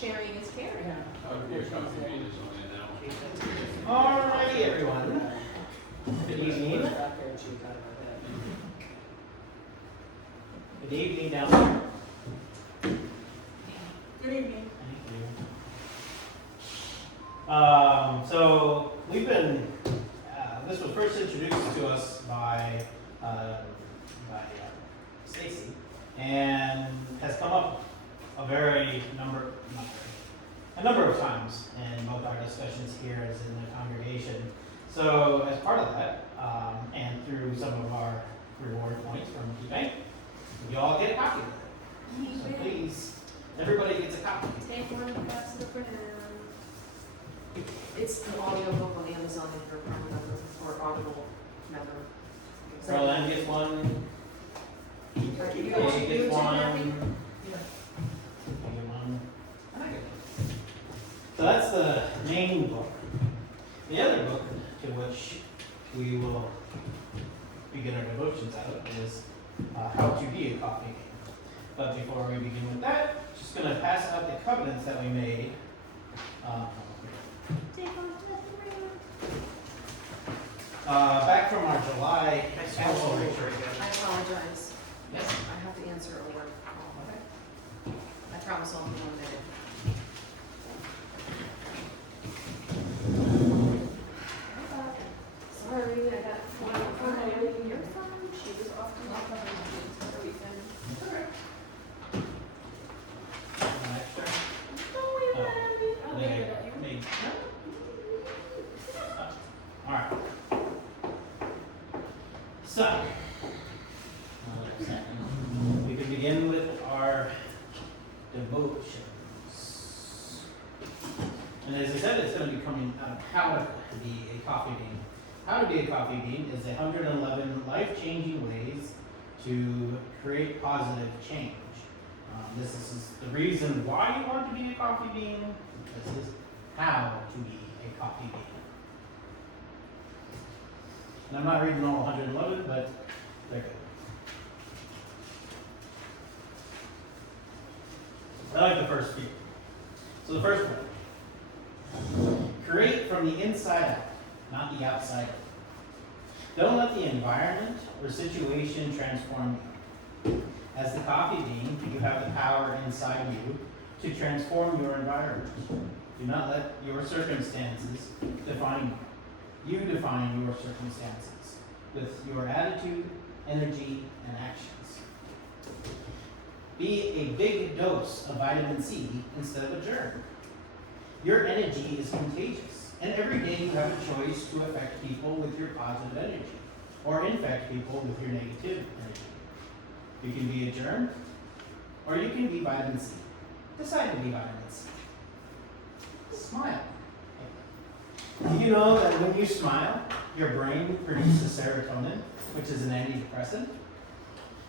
Sharing is caring. Your coffee bean is only an hour. Alrighty, everyone. Good evening. Good evening down there. Good evening. Thank you. So we've been. This was first introduced to us by Stacy, and has come up a number of times in both our discussions here as in the congregation. So as part of that, and through some of our reward points from KeyBank, you all get a copy of it. So please, everybody gets a copy. Take one and pass it over now. It's an audio book on Amazon if you're a Prime member or Audible member. Roland gets one. You Jay guys gets do one. it, You get one. And I get one. So that's the main book. The other book to which we will begin our devotions out of is How to Be a Coffee Bean. But before we begin with that, just going to pass out the covenants that we made. Back from our July council retreat. I apologize. Yes, I have to answer a work call. I promise I'll be 1 minute. Sorry, I got one from your phone. She was off to the weekend. Extra. Don't wait for me. I'll There leave you it go. at you. Me. All right. So, we can begin with our devotions. And as I said, it's going to be coming out of How to Be a Coffee Bean. How to Be a Coffee Bean is 111 life-changing ways to create positive change. This is the reason why you want to be a coffee bean. This is how to be a coffee bean. And I'm not reading all 111, but they're good. I like the first few. So the first one. Create from the inside out, not the outside out. Don't let the environment or situation transform you. As the coffee bean, you have the power inside you to transform your environment. Do not let your circumstances define you. You define your circumstances with your attitude, energy, and actions. Be a big dose of vitamin C instead of a germ. Your energy is contagious, and every day you have a choice to affect people with your positive energy, or infect people with your negative energy. You can be a germ, or you can be vitamin C. Decide to be vitamin C. Smile. Do you know that when you smile, your brain produces serotonin, which is an antidepressant?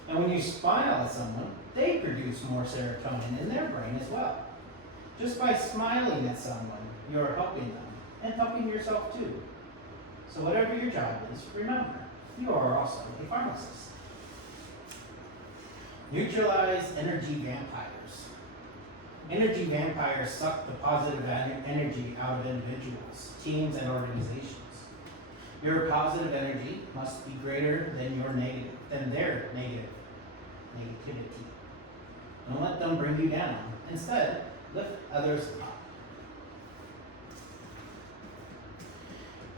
And when you smile at someone, they produce more serotonin in their brain as well. Just by smiling at someone, you're helping them, and helping yourself too. So whatever your job is, remember, you are also a pharmacist. Neutralize energy vampires. Energy vampires suck the positive energy out of individuals, teams, and organizations. Your positive energy must be greater than their negativity. Don't let them bring you down. Instead, lift others up.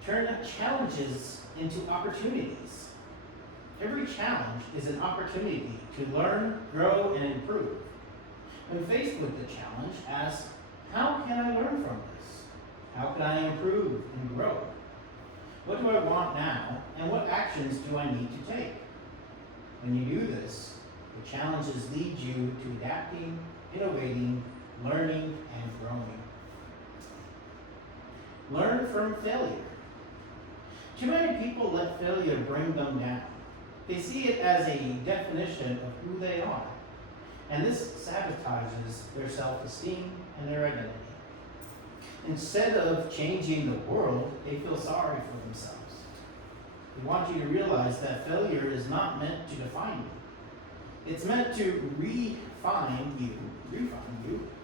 Turn challenges into opportunities. Every challenge is an opportunity to learn, grow, and improve. When faced with the challenge, ask, how can I learn from this? How can I improve and grow? What do I want now, and what actions do I need to take? When you do this, the challenges lead you to adapting, innovating, learning, and growing. Learn from failure. Too many people let failure bring them down. They see it as a definition of who they are, and this sabotages their self-esteem and their identity. Instead of changing the world, they feel sorry for themselves. They want you to realize that failure is not meant to define you. It's meant to refine you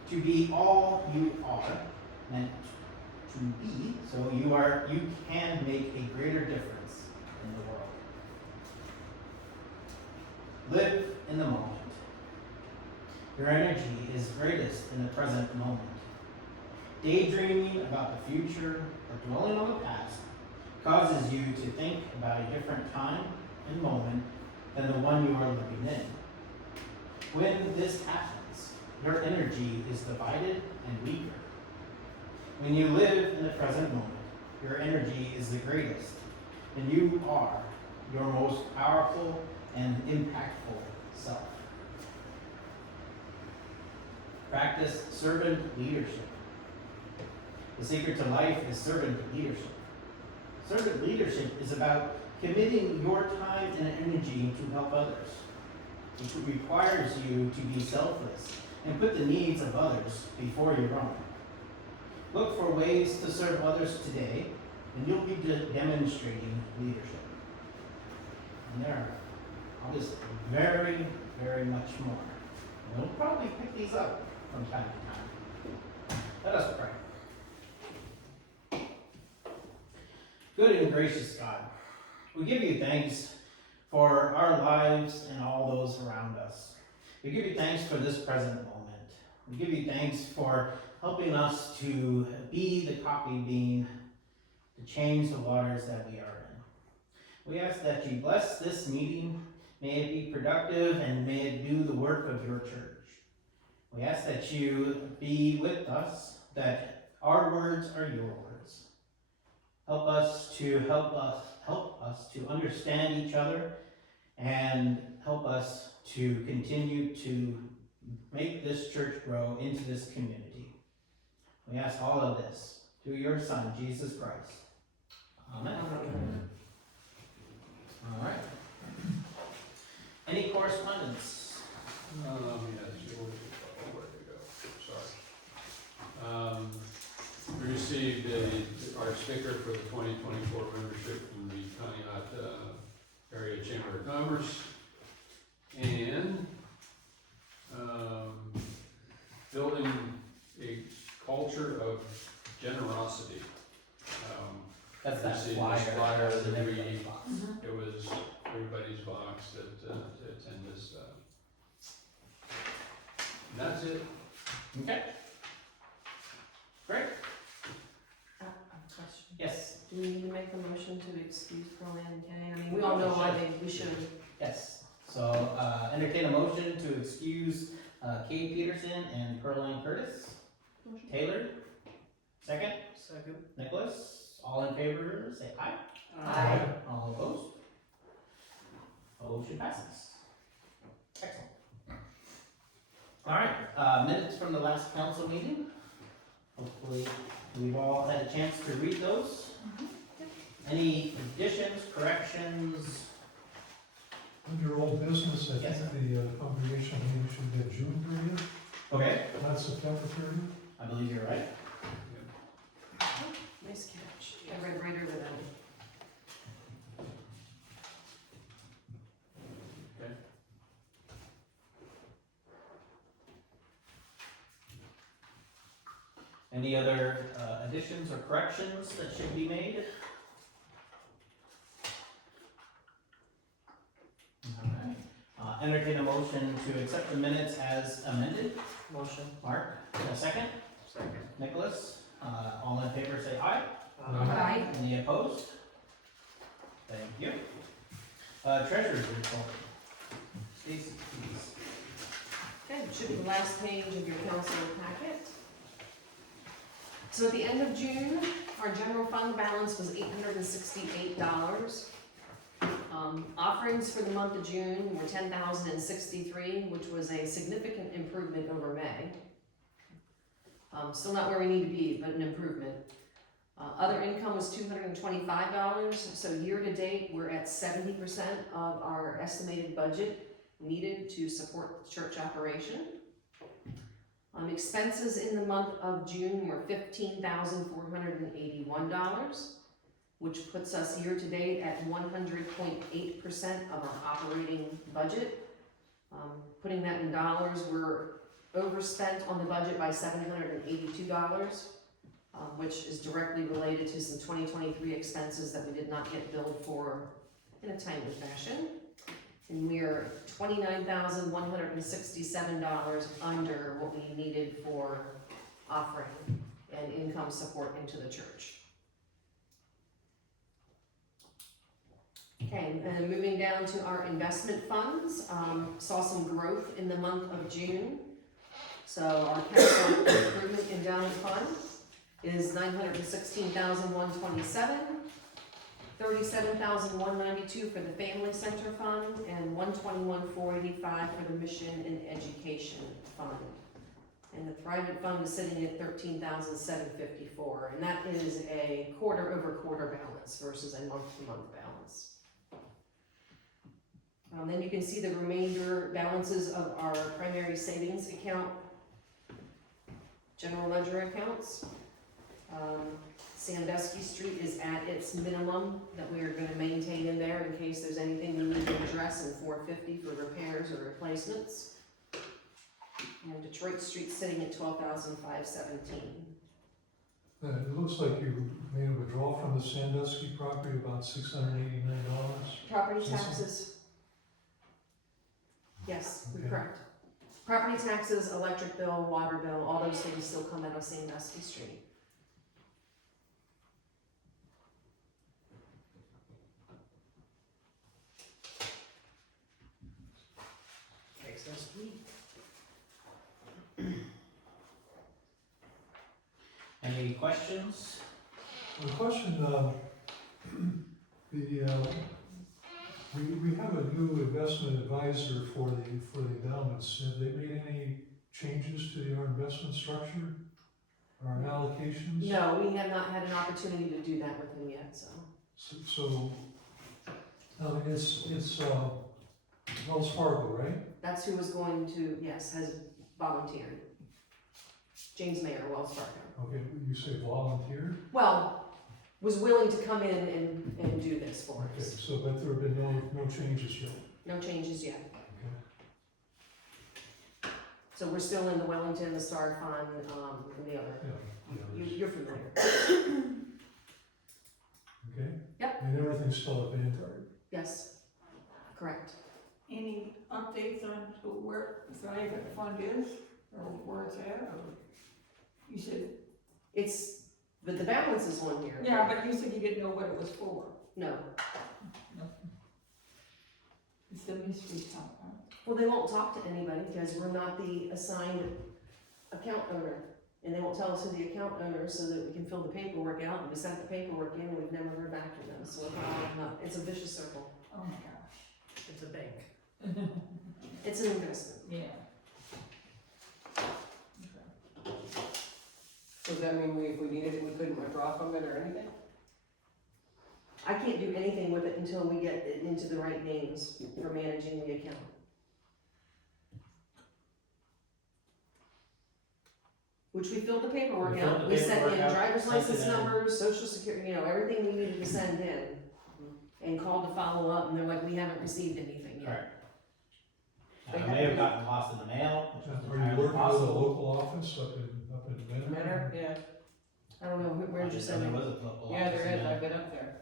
to be all you are meant to be, so you can make a greater difference in the world. Live in the moment. Your energy is greatest in the present moment. Daydreaming about the future or dwelling on the past causes you to think about a different time and moment than the one you are living in. When this happens, your energy is divided and weaker. When you live in the present moment, your energy is the greatest, and you are your most powerful and impactful self. Practice servant leadership. The secret to life is servant leadership. Servant leadership is about committing your time and energy to help others. It requires you to be selfless and put the needs of others before your own. Look for ways to serve others today, and you'll be demonstrating leadership. And there are obviously very, very much more. And we'll probably pick these up from time to time. Let us pray. Good and gracious God, we give you thanks for our lives and all those around us. We give you thanks for this present moment. We give you thanks for helping us to be the coffee bean to change the waters that we are in. We ask that you bless this meeting. May it be productive and may it do the work of your church. We ask that you be with us, that our words are your words. Help us to understand each other and help us to continue to make this church grow into this community. We ask all of this through your Son, Jesus Christ. Amen. All right. Any correspondence? Yes, where to go? Sorry. We received our sticker for the 2024 membership from the Conneaut Area Chamber of Commerce, and building a culture of generosity. That's that received flyer. this flyer That was in that we- everybody's box. It was everybody's box to attend this. And that's it. Okay. Great. A question. Yes. Do we need to make a motion to excuse Pearl Ann and Kenny? I mean, we all know why we should. Yes. So entertain a motion to excuse Kay Peterson and Pearline Curtis. Motion. Taylor. Second. Second. Nicholas. All in favor, say aye. Aye. All opposed? Motion passes. Excellent. All right, minutes from the last council meeting. Hopefully, we've all had a chance to read those. Any additions, corrections? Under old business, I Yes. think the congregation meeting should be June 30th, Okay. not September 30th. I believe you're right. Nice catch. I read right over that. Okay. Any other additions or corrections that should be made? All right. Entertain a motion to accept the minutes as amended. Motion. Mark, a second. Second. Nicholas, all in favor say aye. Aye. Any opposed? Thank you. Treasurer's report. Stacy, please. Okay, it should be the last page of your council packet. So at the end of June, our general fund balance was $868. Offerings for the month of June were $10,063, which was a significant improvement over May. Still not where we need to be, but an improvement. Other income was $225, so year to date, we're at 70% of our estimated budget needed to support the church operation. Expenses in the month of June were $15,481, which puts us year to date at 100.8% of our operating budget. Putting that in dollars, we're overspent on the budget by $782, which is directly related to some 2023 expenses that we did not get billed for in a timely fashion. And we are $29,167 under what we needed for offering and income support into the church. Okay, and moving down to our investment funds, saw some growth in the month of June. So our capital improvement endowment fund is $916,127, $37,192 for the family center fund, and $121,485 for the mission and education fund. And the private fund is sitting at $13,754, and that is a quarter-over-quarter balance versus a month-to-month balance. Then you can see the remainder balances of our primary savings account, general ledger accounts. Sandusky Street is at its minimum that we are gonna maintain in there in case there's anything we need to address, and $450 for repairs or replacements. And Detroit Street's sitting at $12,517. It looks like you made a withdrawal from the Sandusky property, about $689. Property Yes, sir. taxes. Yes, Okay. correct. Property taxes, electric bill, water bill, all those things still come out of Sandusky Street. Any questions? The question, we have a new investment advisor for the endowments. Have they made any changes to our investment structure, our allocations? No, we have not had an opportunity to do that with him yet, so. So, it's Wells Fargo, right? That's who was going to, yes, has volunteered. James Mayer, Wells Fargo. Okay, you say volunteer? Well, was willing to come in and do this for Okay, us. so, but there have been no changes yet, No changes yet. okay? So we're still in the Wellington, the Star Fund, and the other. You're familiar. Okay? Yep. And everything's still at Vanguard? Yes, correct. Any updates on where the private fund is, or where it's at, or? You said, But the balance is on here. yeah, but you said you didn't know what it was for. No. It's the mystery account, huh? Well, they won't talk to anybody because we're not the assigned account owner. And they won't tell us who the account owner is so that we can fill the paperwork out, and we sent the paperwork in and we've never heard back from them. So it's a vicious circle. Oh my gosh. It's a bank. It's an investment. Yeah. So does that mean if we needed it, we couldn't withdraw from it or anything? I can't do anything with it until we get it into the right names for managing the account. Which we filled the paperwork We filled out, the we sent in paperwork out, driver's sent it license in. numbers, social security, everything we needed to send in. And called to follow up, and they're like, we haven't received anything yet. Correct. I may have gotten lost in the mail, which is Are you entirely working with a possible. local office up in Mentor? Matter? Yeah. I don't know, where did you send There it? was a local Yeah, office there in is, there. I've been up there.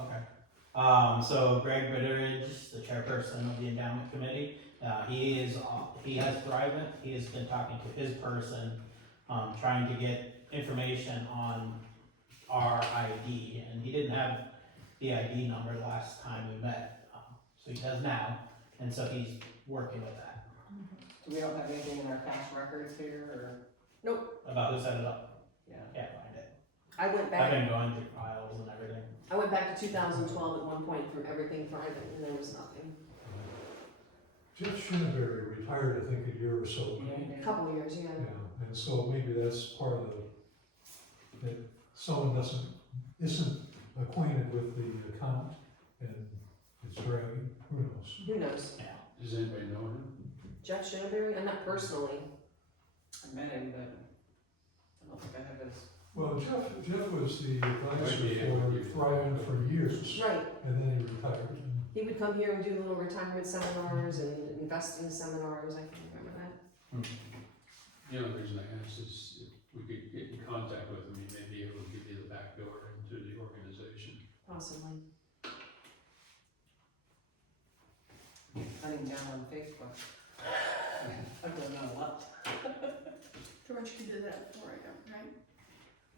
Okay. So Greg Bitteridge, the chairperson of the endowment committee, he has Thrivent. He has been talking to his person, trying to get information on our ID, and he didn't have the ID number last time we met, so he does now, and so he's working with that. We don't have anything in our past records here, About who set it up? or, yeah. Can't find it. I went I've back, been going through files and everything. I went back to 2012 at one point through everything private, and there was nothing. Jeff Shinneberry retired, I think, a year or so ago. A couple of years, yeah. Yeah, and so maybe that's part of that someone isn't acquainted with the account and it's dragging, who knows? Who knows? Yeah. Does anybody know him? Jeff Shinneberry, I'm not personally. I met him, but I don't think I have his. Well, Jeff was the advisor Might be able to for Thrivent for years, Right. and then he retired. He would come here and do little retirement seminars and investing seminars, I can remember that. The only reason I asked is if we could get in contact with him, he may be able to give you the back door into the organization. Possibly. Hunting down on Facebook. I don't know what. George can do that for you, right?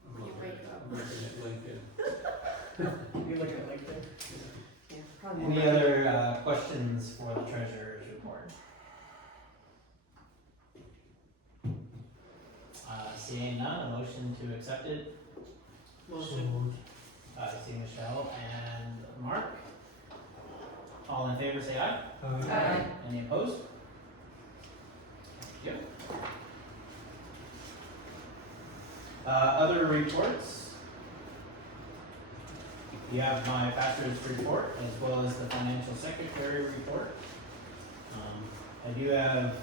I'm You looking wake at- up. I'm looking at LinkedIn. You look at LinkedIn? Yeah, probably more. Any other questions for the treasurer's report? Seeing none, a motion to accept it. So Motion. moved. See Michelle and Mark. All in favor, say aye. Aye. Any opposed? Thank you. Other reports? You have my pastor's report as well as the financial secretary report. I do have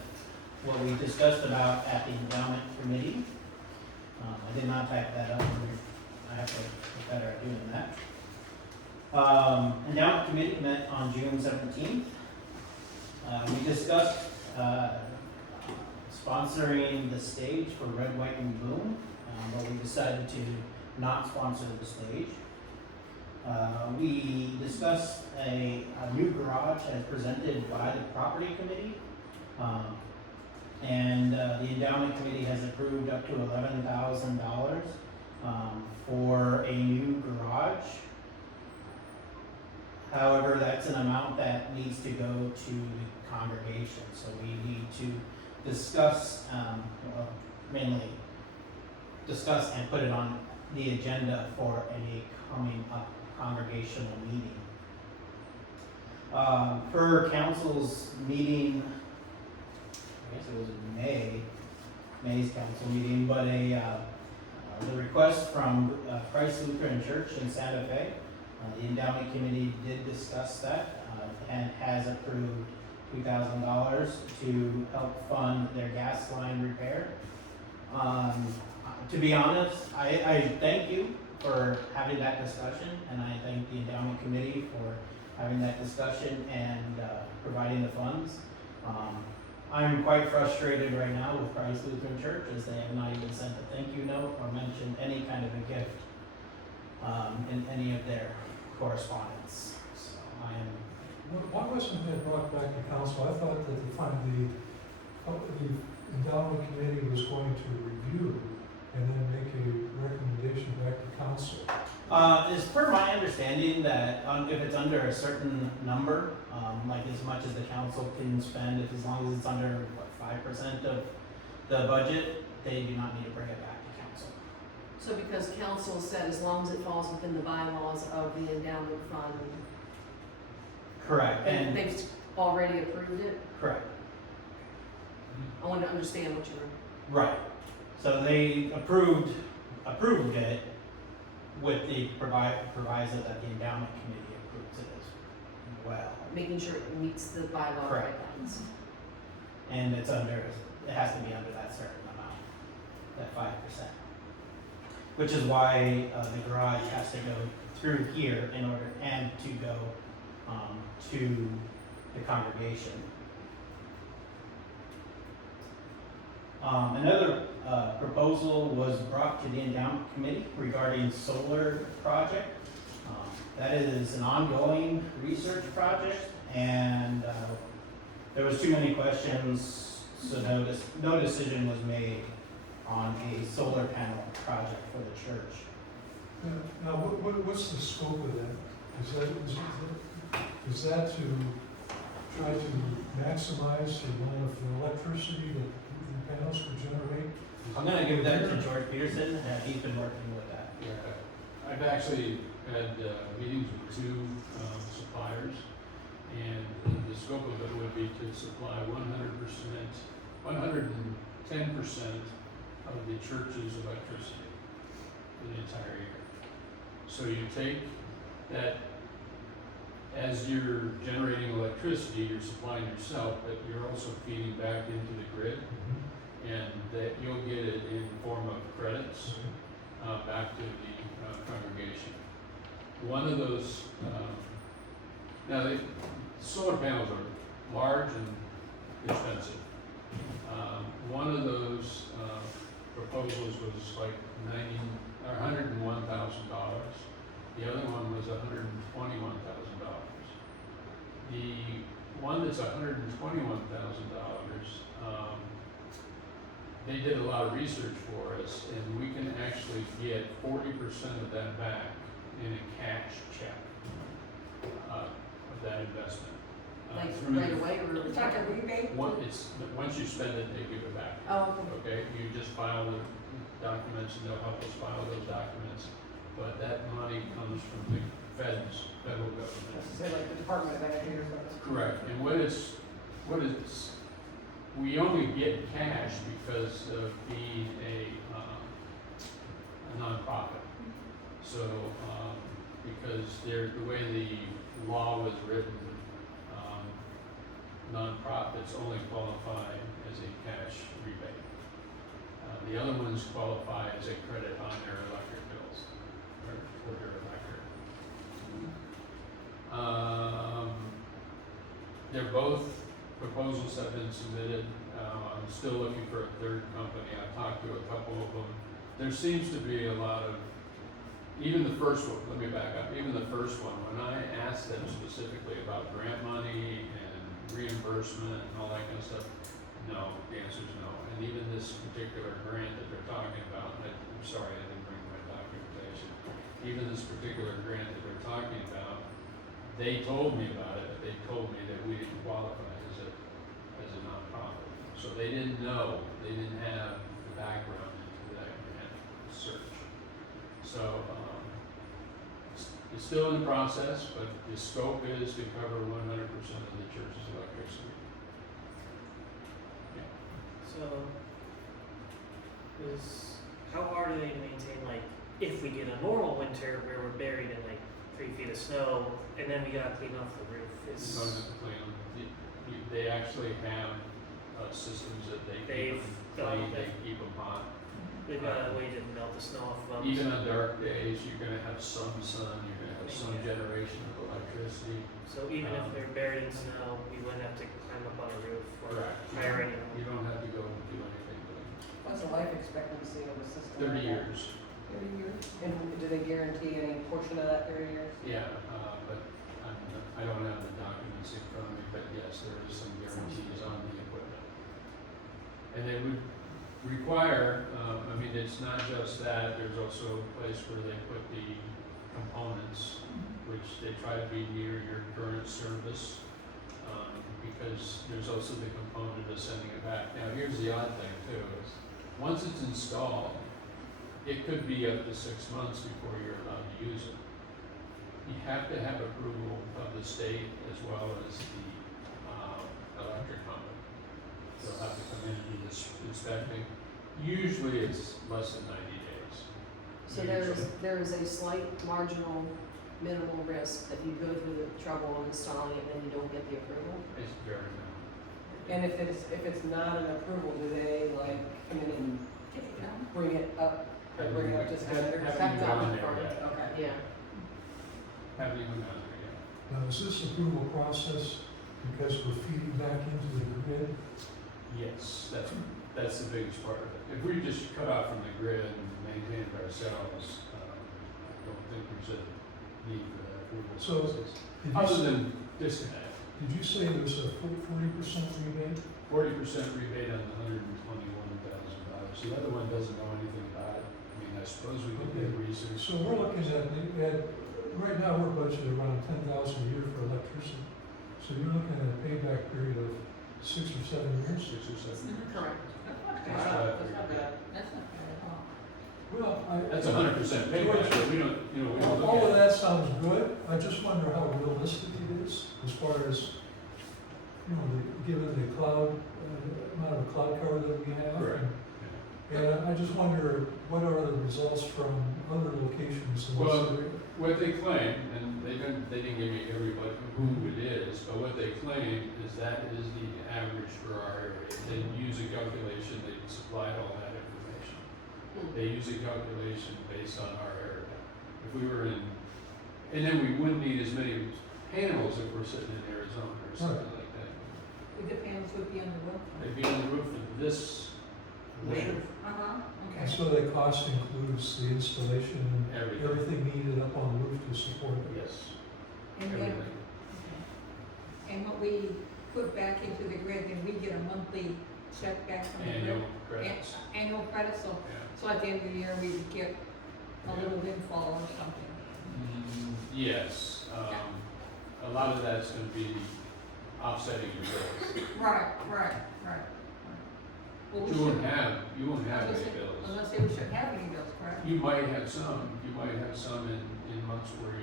what we discussed about at the endowment committee. I did not type that up. I have to get better at doing that. Endowment committee met on June 17th. We discussed sponsoring the stage for Red, White, and Boom, but we decided to not sponsor the stage. We discussed a new garage as presented by the property committee. And the endowment committee has approved up to $11,000 for a new garage. However, that's an amount that needs to go to the congregation, so we need to discuss, well, mainly discuss and put it on the agenda for a coming up congregational meeting. Per council's meeting, I guess it was in May's council meeting, but the request from Christ Lutheran Church in Santa Fe, the endowment committee did discuss that and has approved $2,000 to help fund their gas line repair. To be honest, I thank you for having that discussion, and I thank the endowment committee for having that discussion and providing the funds. I'm quite frustrated right now with Christ Lutheran Church, as they have not even sent a thank you note or mentioned any kind of a gift in any of their correspondence. So I am. Why wasn't that brought back to council? I thought that the endowment committee was going to review and then make a recommendation back to council. It's per my understanding that if it's under a certain number, like as much as the council can spend, if as long as it's under, what, 5% of the budget, they do not need to bring it back to council. So because council said as long as it falls within the bylaws of the endowment fund, Correct, and and, they've already approved it? correct, I wanted to understand what you were. right. So they approved it with the proviso that the endowment committee approves it as well. Making sure it meets the bylaw Correct. guidelines. And it's under, it has to be under that certain amount, that 5%. Which is why the garage has to go through here in order, and to go to the congregation. Another proposal was brought to the endowment committee regarding solar project. That is an ongoing research project, and there was too many questions, so no decision was made on a solar panel project for the church. Now, what's the scope of that? Is that to try to maximize the amount of electricity that the panels could generate? I'm gonna give that to George Peterson, he's been working with that. Yeah, I've actually had meetings with two suppliers, and the scope of it would be to supply 110% of the church's electricity for the entire year. So you take that, as you're generating electricity, you're supplying yourself, but you're also feeding back into the grid, and that you'll get it in form of credits back to the congregation. One of those, now solar panels are large and expensive, One of those, proposals was like $101,000. The other one was $121,000. The one that's $121,000, they did a lot of research for us, and we can actually get 40% of that back in a cash check, of that investment. Like through right the- away or? It's like a rebate? Once you spend it, they give it back. Oh, Okay, you just file the documents, and they'll help us file those documents, but that money comes from the federal government. Say like the Department of Energy or something. Correct, and what is, we only get cash because of being a nonprofit. So, because the way the law was written, nonprofits only qualify as a cash rebate. The other ones qualify as a credit on their electric bills, or for their electric. They're both, proposals have been submitted. I'm still looking for a third company. I've talked to a couple of them. There seems to be a lot of, even the first one, let me back up, even the first one, when I asked them specifically about grant money and reimbursement and all that kind of stuff, no, the answer is no. And even this particular grant that they're talking about, I'm sorry, I didn't bring my documentation. Even this particular grant that they're talking about, they told me about it, but they told me that we didn't qualify as a nonprofit. So they didn't know, they didn't have the background into that grant search. So, it's still in the process, but the scope is to cover 100% of the church's electricity. Yeah. So, how hard are they to maintain, like, if we get a normal winter where we're buried in like 3 feet of snow, and then we gotta clean off the roof? You don't have to clean them. They actually have systems that they keep them clean, they keep them hot. They've got a way to melt the snow off of them. Even on dark days, you're gonna have some sun, you're gonna have some generation of electricity. So even if they're buried in snow, we wouldn't have to climb up on a roof or Correct. hire anyone. You don't have to go and do anything to them. What's the life expectancy of a system? 30 like that? years, 30 years? And do they guarantee any portion of that 30 years? yeah, but I don't have the documents in front of me, but yes, there is some guarantees on the equipment. And they would require, I mean, it's not just that, there's also a place where they put the components, which they try to be near your current service, because there's also the component of sending it back. Now, here's the odd thing too, is once it's installed, it could be up to 6 months before you're allowed to use it. You have to have approval of the state as well as the electric company. They'll have to come in and do this inspecting. Usually it's less than 90 days. So Usually. there is a slight marginal minimal risk that you go through the trouble of installing it and you don't get the approval? It's very minimal. And if it's not an approval, do they like come in and Take it down. bring it up, or bring it up to standard? Haven't Have gone to there confirm. yet. Okay. Yeah. Haven't even gone there yet. Now, is this approval process because we're feeding back into the grid? Yes, that's the biggest part of it. If we just cut off from the grid and maintain it ourselves, I don't think there's a need for that approval So, process. Did you Other say- than disconnect, Did you say there's a 40% rebate? 40% rebate on the $121,000. The other one doesn't know anything about it. I mean, I suppose we could do research. So we're looking at, right now, we're budgeted around 10,000 a year for electricity. So you're looking at a payback period of 6 or 7 years? 6 or 7 years. Correct. That's not bad. That's not bad at all. Well, That's 100% payback, but we don't, we don't look all of at it. that sounds good. I just wonder how realistic it is as far as, given the cloud, amount of cloud cover that we have. Correct. And I just wonder, what are the results from other locations in this Well, area? what they claim, and they didn't give me everybody who it is, but what they claim is that is the average for our area. They use a calculation, they supplied all that information. They use a calculation based on our area. If we were in, and then we wouldn't need as many panels if we're sitting in Arizona or something like that. The panels would be on the roof? They'd be on the roof of this winter, Uh-huh, And okay. so the cost includes the installation and everything, everything needed up on the roof to support it. yes, And then, everything. and what we put back into the grid, then we get a monthly check back from the Annual grid? credits, Annual credit, so, yeah. so at the end of the year, we would get a little windfall or something. Yes, a lot of that's gonna be offsetting your bills. Right. Well, we You won't should, have, you won't have any I was bills. gonna say we shouldn't have any bills, correct? You might have some in months where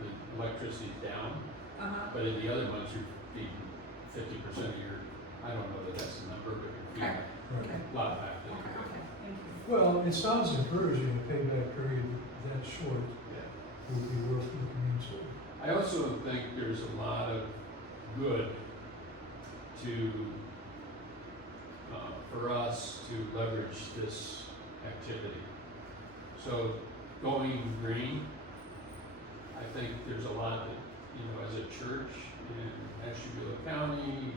the electricity's down, Uh-huh, but in the other months, you're feeding 50% of your, I don't know that that's the number, but you're feeding Right. okay, a lot back to the okay, grid. okay, thank you. Well, it sounds encouraging, a payback period that short Yeah. would be worth looking into. I also think there's a lot of good for us to leverage this activity. So going green, I think there's a lot that, as a church in Ashtabula County,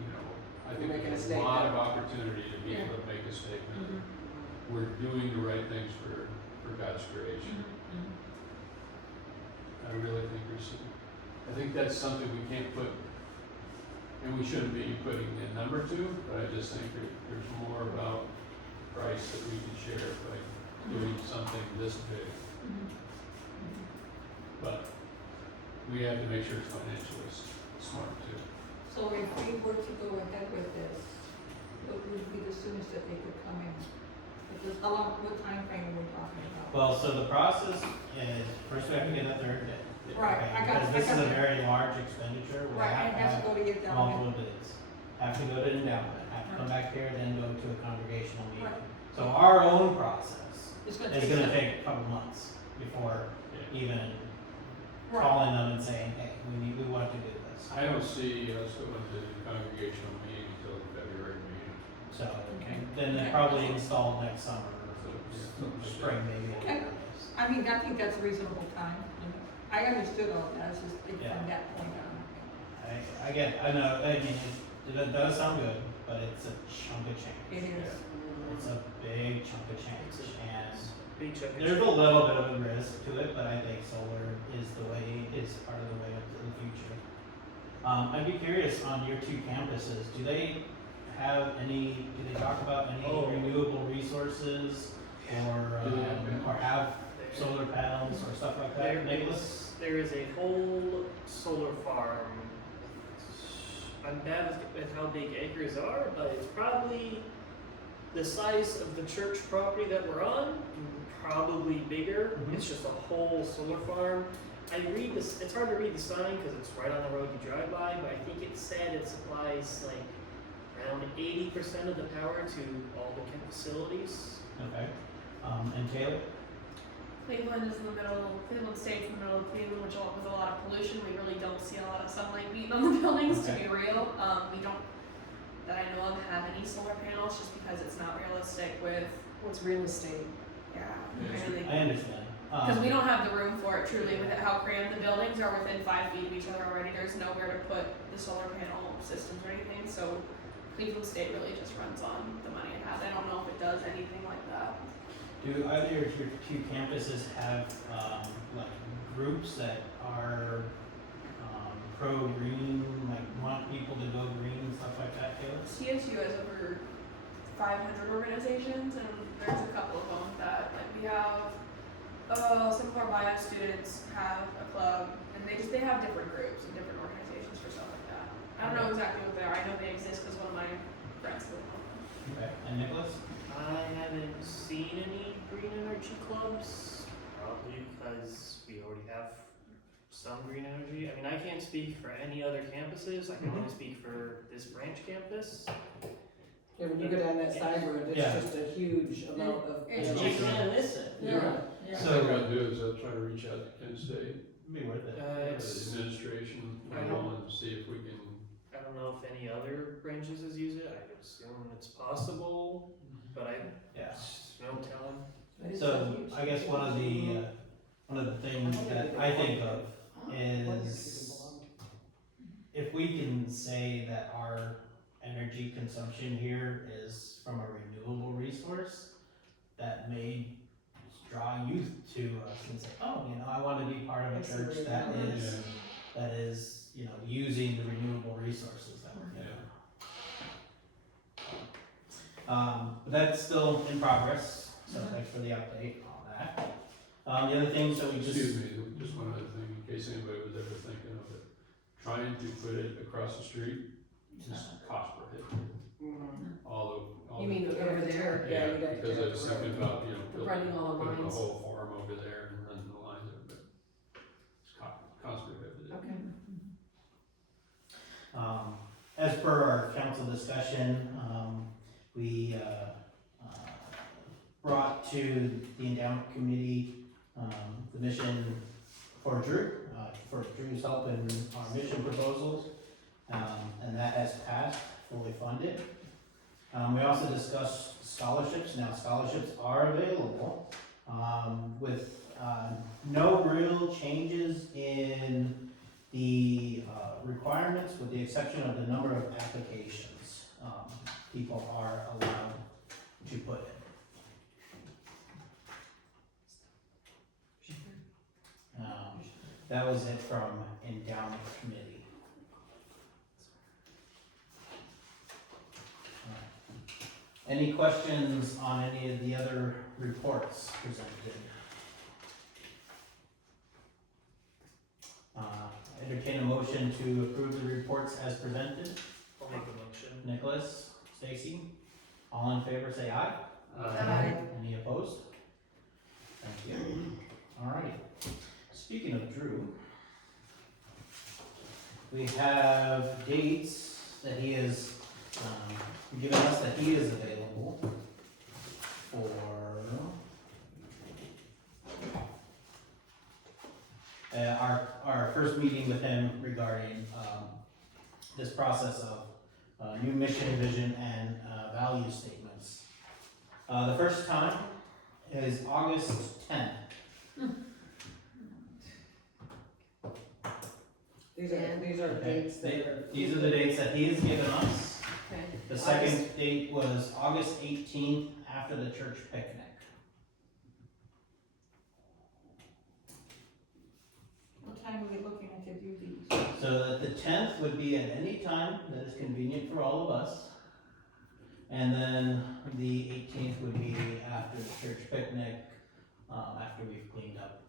I think Making a there's a lot of statement. opportunity to be able to make a statement. Mhm, We're doing the right things for God's creation. mhm. I really think I think that's something we can't put, and we shouldn't be putting a number to, but I just think there's more about Christ that we can share by doing something this big. Mhm. But we have to make sure it's financially smart too. So if we were to go ahead with this, what would be the soonest that they could come in? Because what timeframe are we talking about? Well, so the process is, first we have to get a third bid. Right, okay, I got- Because this I is got a that. very large expenditure, we Right, have and to it has have to go to get down multiple bids. Have to go to endowment, have to come Right. back here, then go to a congregational meeting. Right. So our own process It's gonna is take gonna some- take a couple months before Yeah. even Right. calling them and saying, hey, we want to do this. I don't see us going to the congregational meeting until the February meeting. So, Okay. then Okay. they probably install next summer or So, yeah. spring maybe. Okay. I mean, I think that's a reasonable time. I understood all that, it's just Yeah. from that point on. I know, I mean, it does sound good, but it's a chunk of change. It is. It's a big chunk of change, and Big chunk of there's a change. little bit of a risk to it, but I think solar is part of the way into the future. I'd be curious on your two campuses, do they talk about any Oh. renewable resources or, Do they have or have solar panels or stuff like that, Nicholas? There is a whole solar farm. I'm bad with how big acres are, but it's probably the size of the church property that we're on, probably bigger. Mhm. It's just a whole solar farm. I read this, it's hard to read the sign because it's right on the road you drive by, but I think it said it supplies like around 80% of the power to all the facilities. Okay, and Taylor? Cleveland is in the middle, Cleveland State's in the middle of Cleveland, which with a lot of pollution, we really don't see a lot of sunlight beating on the buildings, to be real. We don't, that I know of, have any solar panels, just because it's not realistic with, What's real estate? yeah, Yeah. really. I understand. Because we don't have the room for it truly with how crammed the buildings are within 5 feet of each other already. There's nowhere to put the solar panel systems or anything, so Cleveland State really just runs on the money it has. I don't know if it does anything like that. Do either of your two campuses have, like, groups that are, pro-green, like, want people to go green and stuff like that, Taylor? CSU has over 500 organizations, and there's a couple of them that, like, we have, some of our bio students have a club, and they have different groups and different organizations for stuff like that. I don't know exactly what they are. I know they exist because one of my friends live in them. Okay, and Nicholas? I haven't seen any green energy clubs, probably because we already have some green energy. I mean, I can't speak for any other campuses, I can only speak for this branch campus. Yeah, when you go down that side road, it's Yeah. just a huge amount of. It's energy. cheap. You can't miss it. Yeah. So So- what I'm gonna do is I'll try to reach out to Kent State, Be worth it. the It's, administration, I know. and see if we can. I don't know if any other branches use it, I would assume it's possible, but I Yeah. just no telling. That is So, huge. I guess one of the things that I think of is if we can say that our energy consumption here is from a renewable resource, that may draw youth to us and say, oh, you know, I want to be part of a church that is, you know, using the renewable resources that we're getting. But that's still in progress, so thanks for the update on that. The other things that we Excuse me, just one other thing, in case anybody was ever thinking of it. Trying to put it across the street is cost prohibitive. All You mean the, over there? Yeah, you'd have to because get I up was the thinking road. about, you know, Running all the putting a lines. whole farm over there and running the lines over there, but it's cost prohibitive. Okay. As per our council discussion, we brought to the endowment committee the mission for Drew, for Drew's help in our mission proposals, and that has passed, fully funded. We also discussed scholarships. Now, scholarships are available with no real changes in the requirements, with the exception of the number of applications people are allowed to put in. That was it from endowment committee. Any questions on any of the other reports presented? Entertain a motion to approve the reports as presented. I'll make a motion. Nicholas, Stacy, all in favor say aye. Aye. Any opposed? Thank you. Alrighty. Speaking of Drew, we have dates that he has given us that he is available for our first meeting with him regarding this process of new mission, vision, and value statements. The first time is August 10th. These are dates that are. These are the dates that he has given us. Okay. The second date was August 18th after the church picnic. What time are we looking at to do these? So the 10th would be at any time that is convenient for all of us. And then the 18th would be after the church picnic, after we've cleaned up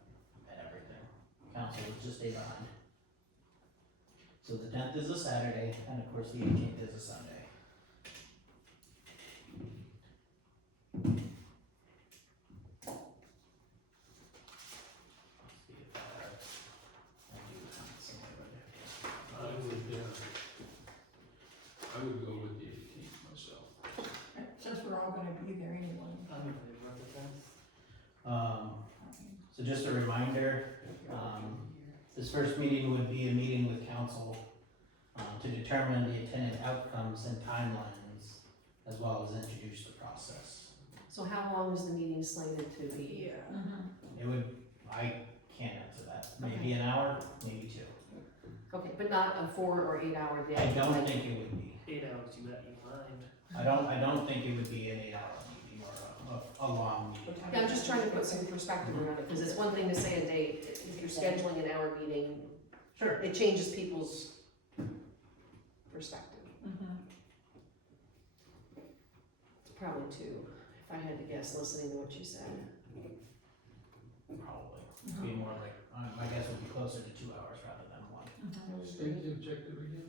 and everything. Council would just stay behind. So the 10th is a Saturday, and of course the 18th is a Sunday. I would go with the 18th myself. Since we're all gonna be there anyway. I'm in favor of the 10th. So just a reminder, this first meeting would be a meeting with council to determine the intended outcomes and timelines, as well as introduce the process. So how long is the meeting slated to be? Yeah. It would, I can't answer that, maybe an hour, maybe 2. Okay, but not a 4 or 8 hour day? I don't think it would be. 8 hours, you got me mind. I don't think it would be an 8-hour meeting or a long meeting. What time Yeah, I'm is just it? trying to put some perspective around it, because it's one thing to say a date, if you're scheduling an hour meeting, Sure. it changes people's perspective. It's probably 2, if I had to guess, listening to what you said. Probably. It'd be more like, my guess would be closer to 2 hours rather than 1. State the objective again?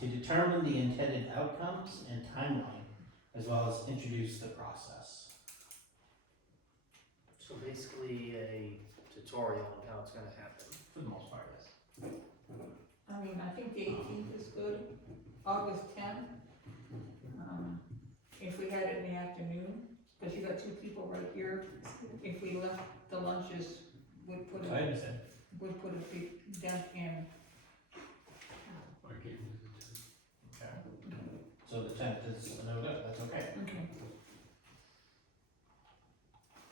To determine the intended outcomes and timeline, as well as introduce the process. So basically a tutorial on how it's gonna happen. For the most part, yes. I mean, I think the 18th is good, August 10th. If we had it in the afternoon, because you got 2 people right here, if we left the lunches, would put I a understand. big dent in. I can't do the 10th. Okay. So the 10th is a no-go, that's okay. Okay.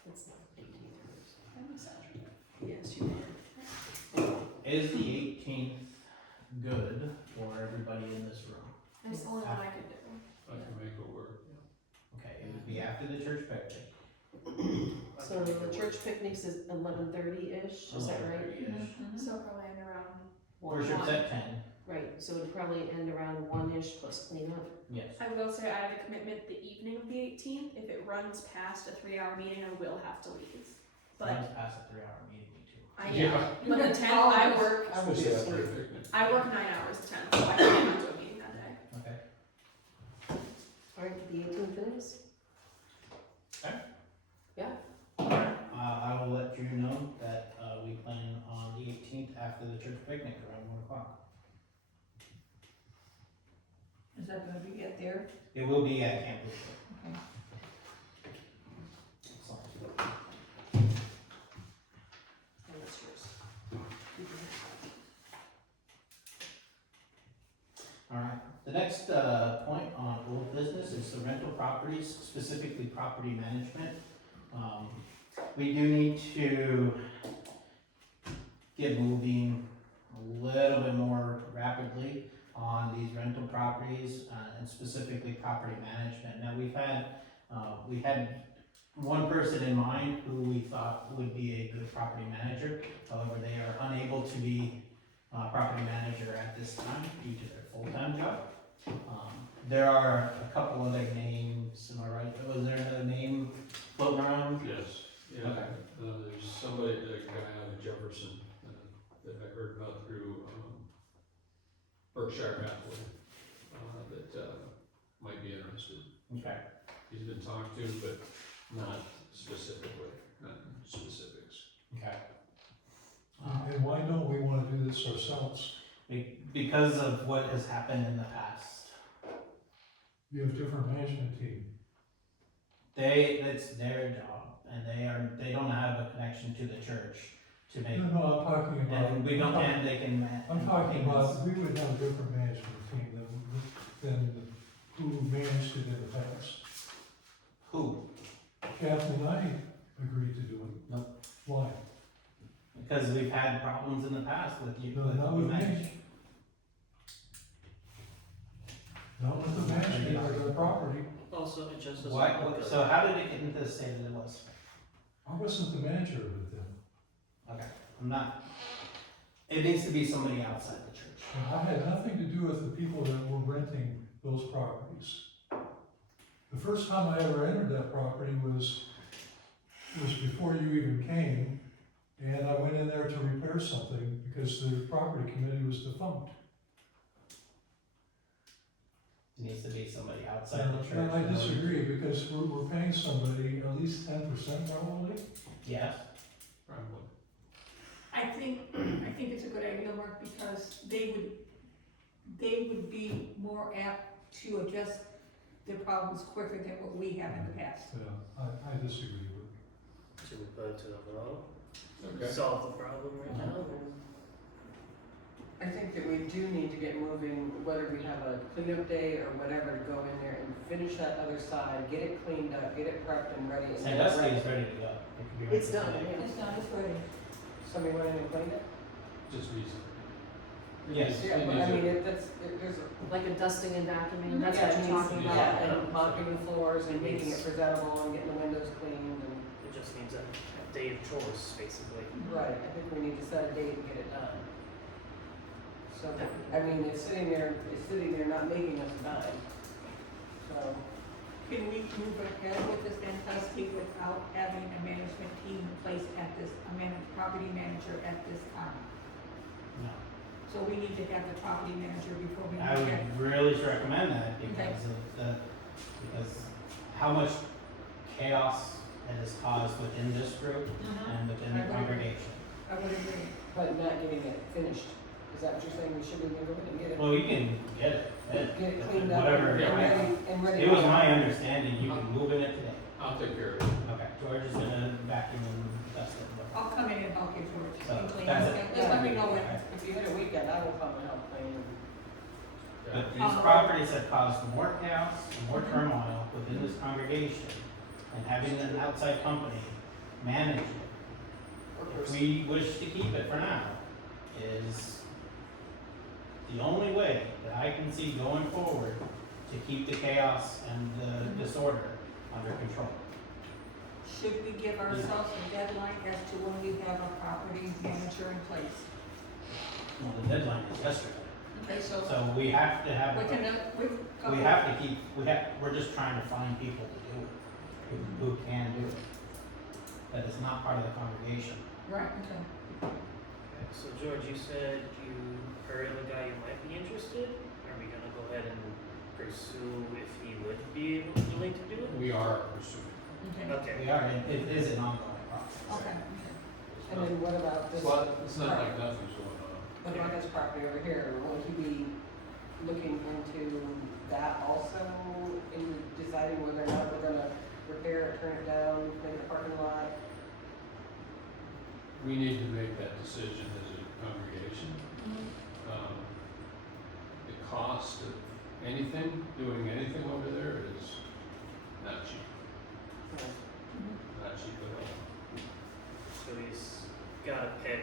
It's not 18th. Yes, you are. Is the 18th good for everybody in this room? It's the only one I could do. I can make it work. Okay, it would be after the church picnic. So the church picnics is 11:30-ish, is that right? 11:30-ish. So probably end around Worship's at 10, Right, so it'd probably end around 1-ish plus cleanup. yes. I will say I have a commitment the evening of the 18th. If it runs past a 3-hour meeting, I will have to leave. But Runs past a 3-hour meeting, me too. I Yeah. but the 10th I work. I would be Especially after a asleep. picnic. I work 9 hours the 10th, so I can't go to a meeting that day. Okay. Alright, the 18th it is? I will let you know that, we plan on the 18th after the church picnic around 1 o'clock. Is that gonna be at there? It will be at campus. Okay. And that's yours. Alright, the next, point on old business is the rental properties, specifically property management. We do need to get moving a little bit more rapidly on these rental properties, and specifically property management. Now, we had one person in mind who we thought would be a good property manager. However, they are unable to be property manager at this time due to their full-time job. There are a couple other names, am I right? Was there another name floating around? Yes, yeah, Okay. There's somebody, a guy out of Jefferson, that I heard about through, Berkshire Hathaway, that, might be interested. Okay. He's been talked to, but not specifically, not in specifics. Okay. And why don't we wanna do this ourselves? Because of what has happened in the past. You have different management team. It's their job, and they don't have a connection to the church to make, No, I'm talking about. and we don't, and they can. I'm talking about, we would have a different management team than who managed it in the past. Who? Kathy and I agreed to do it. Nope. Why? Because we've had problems in the past with you. No, not with me. Not with the management of the property. Also, it just doesn't Why, look good. so how did it get into the state that it was? I wasn't the manager of it then. Okay, I'm not, it needs to be somebody outside the church. And I had nothing to do with the people that were renting those properties. The first time I ever entered that property was before you even came, and I went in there to repair something because the property committee was defunct. It needs to be somebody outside the church. And I disagree, because we're paying somebody at least 10% probably. Yes, Probably. I think it's a good idea, Mark, because they would be more apt to adjust their problems quicker than what we have in the past. Yeah, I disagree with. Should we put it to the vote? Okay. Solve the problem right now? or- I think that we do need to get moving, whether we have a cleanup day or whatever, to go in there and finish that other side, get it cleaned up, get it prepped and ready. And Sandusky is ready to go. It can be ready It's done, today. yeah. It's not, it's ready. Somebody went in and cleaned it? Just recently. Yes. Yeah, but I mean, there's a. Like a dusting and vacuuming, that's Yeah, what it you're needs- talking about. Yeah, and mopping the floors and making it presentable and getting the windows cleaned and. It just needs a day of chores, basically. Right, I think we need to set a date and get it done. So, I mean, it's sitting there not making us a dime. So, Can we move ahead with this fantastic without having a management team in place at this, property manager at this time? No. So we need to have the property manager before we I move ahead. would really recommend that because because how much chaos it has caused within this group and within the I would agree. congregation. I would agree. but not getting it finished. Is that what you're saying? We should be moving and get it, Well, you can get it, get it cleaned up whatever. and ready. It was my understanding you can move in it today. I'll take care of it. Okay, George is gonna vacuum and dust it. I'll come in and help you, George. So, And clean. that's it. Just let me know when. If you hit a weekend, I will come and help clean. But these properties have caused more chaos and more turmoil within this congregation, and having an outside company manage it, if we wish to keep it for now, is the only way that I can see going forward to keep the chaos and the disorder under control. Should we give ourselves a deadline as to when we have a property manager in place? Well, the deadline is yesterday, Okay, so so we have to have, we can, we have to keep, we're just trying to find people to do it, who can do it. That is not part of the congregation. right, okay. Okay, so George, you said you heard of a guy who might be interested. Are we gonna go ahead and pursue if he would be willing to do it? We are pursuing. Okay, Okay. We are, and it is an ongoing process. okay. It's And not- then what about this? It's not like nothing's going on. What about this property over here? Will he be looking into that also in deciding whether or not we're gonna repair it, turn it down, make it a parking lot? We need to make that decision as a congregation. The cost of anything, doing anything over there is not cheap, not cheap at all. So he's gotta pick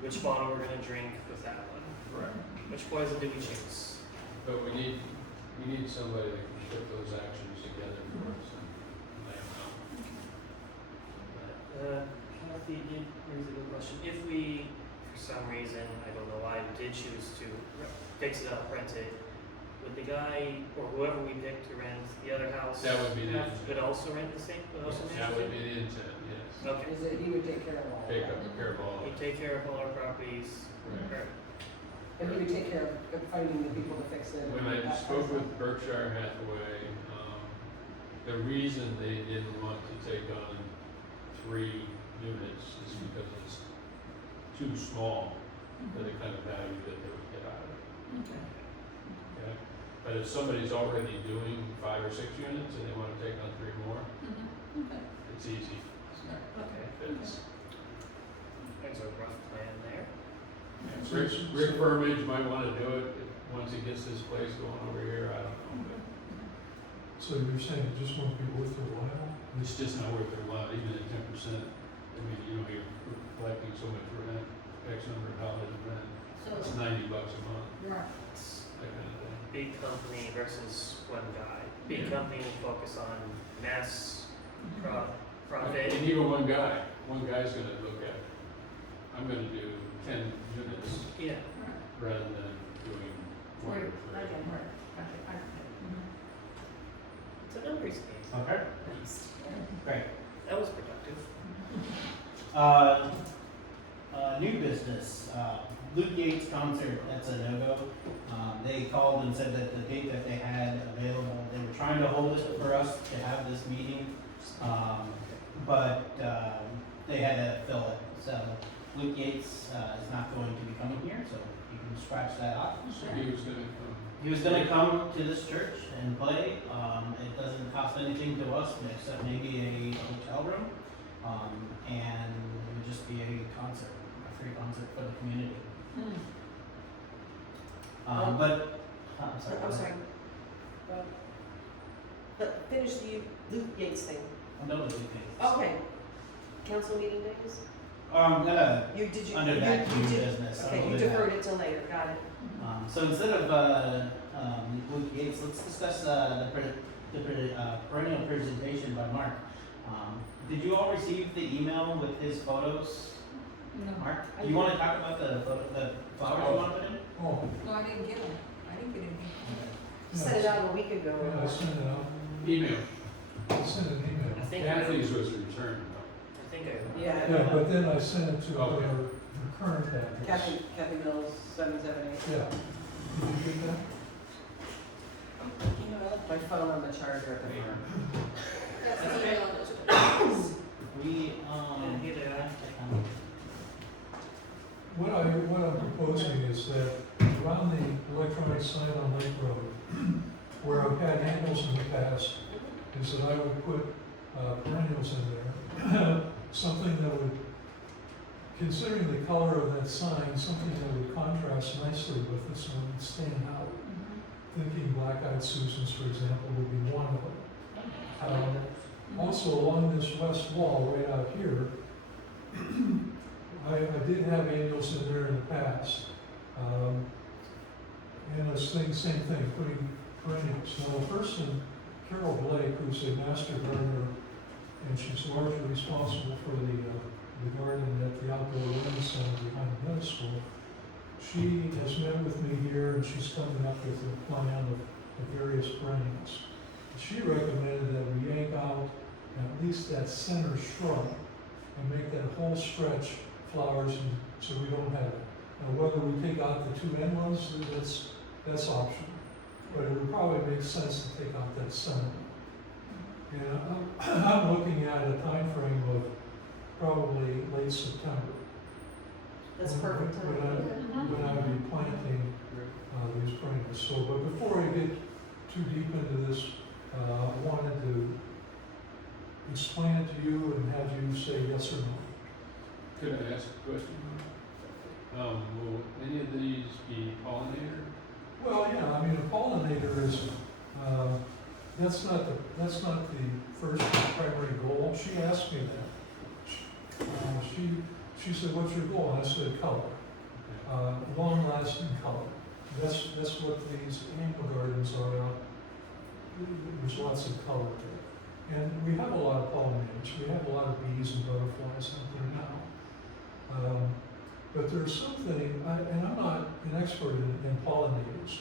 which bottle we're gonna drink with that one. Correct. Which poison do we choose? But we need somebody that can put those actions together for us and lay them out. Kathy did raise a good question. If we, for some reason, I don't know why, did choose to fix it up, rent it, would the guy or whoever we picked to rent the other house That would be the would also rent the same? Would also That manage would it? be the intent, yes. Okay. Is it, he would take care of all of Take that? up care of all of You it. take care of all our properties. Right. Or- And he would take care of finding the people to fix it? When I spoke with Berkshire Hathaway, the reason they didn't want to take on 3 units is because it's too small for the kind of value that they would get out of it. Okay. Okay? But if somebody's already doing 5 or 6 units and they want to take on 3 more, Okay. it's easy. Okay. It's, There's a rough plan there. Rick Vermage might want to do it once he gets this place going over here, I don't know, but So you're saying it just won't be worth their while? it's just not worth their while, even at 10%. I mean, you know, you're collecting so much rent, X number of dollars of rent, it's So, $90 a month, right, It's that kind of thing. big company versus one guy. Big Yeah. company will focus on mass profit. And even one guy's gonna look at, I'm gonna do 10 units Yeah. rather than doing 1 or 3. right, okay. It's a numbers game. Okay, great. That was productive. New business, Luke Yates concert, that's a no-go. They called and said that the date that they had available, they were trying to hold it for us to have this meeting, but they had to fill it. So Luke Yates is not going to be coming here, so you can scratch that off. So he was gonna come. He was gonna come to this church and play. It doesn't cost anything to us except maybe a hotel room. And it would just be a concert, a free concert for the community. But, I'm sorry. I'm sorry. But finish the Luke Yates thing. No, Luke Yates. Okay. Council meeting days? I'm gonna, You, did you? under you- that you new did- business. Okay, I'll you do that. deferred it till later, got it. So instead of Luke Yates, let's discuss the perennial presentation by Mark. Did you all receive the email with his photos, No, Mark? Do you want to talk about the flowers you want to put in? Oh, no, I didn't get them. I didn't get any. Sent it out a week ago. yeah, I sent it out, Email. I sent an I email. think Kathy's was returned, I think I. Yeah. Yeah, but then I sent it to Okay. her current address. Kathy Mills, 778. Yeah. Did you get that? You know, I left my phone on the charger at the farm. That's the email that We, Didn't get it. What I'm proposing is that around the electronic sign on Lake Road, where I've had handles in the past, is that I would put perennials in there. Something that would, considering the color of that sign, something that would contrast nicely with this one and stand out. Thinking black-eyed Susans, for example, would be one of them. Also, along this west wall, right out here, I did have annuals in there in the past. And it's same thing, putting perennials. Now, the person, Carol Blake, who's a master gardener, and she's largely responsible for the garden at the outdoor learning center behind the middle school. She has met with me here, and she's coming up with a plan of various perennials. She recommended that we yank out at least that center shrub and make that whole stretch flowers, so we don't have it. Now, whether we take out the two end ones, that's optional. But it would probably make sense to take out that center. And I'm looking at a time frame of probably late September. That's perfect When time. when I'll be planting these perennials. So, but before I get too deep into this, I wanted to explain it to you and have you say yes or no. Could I ask a question? Will any of these be pollinator? Well, yeah, I mean, a pollinator is, that's not the first primary goal. She asked me that. She said, what's your goal? And I said, color. Long-lasting color. That's what these animal gardens are about. There's lots of color there. And we have a lot of pollinators. We have a lot of bees and butterflies out there now. But there's something, and I'm not an expert in pollinators,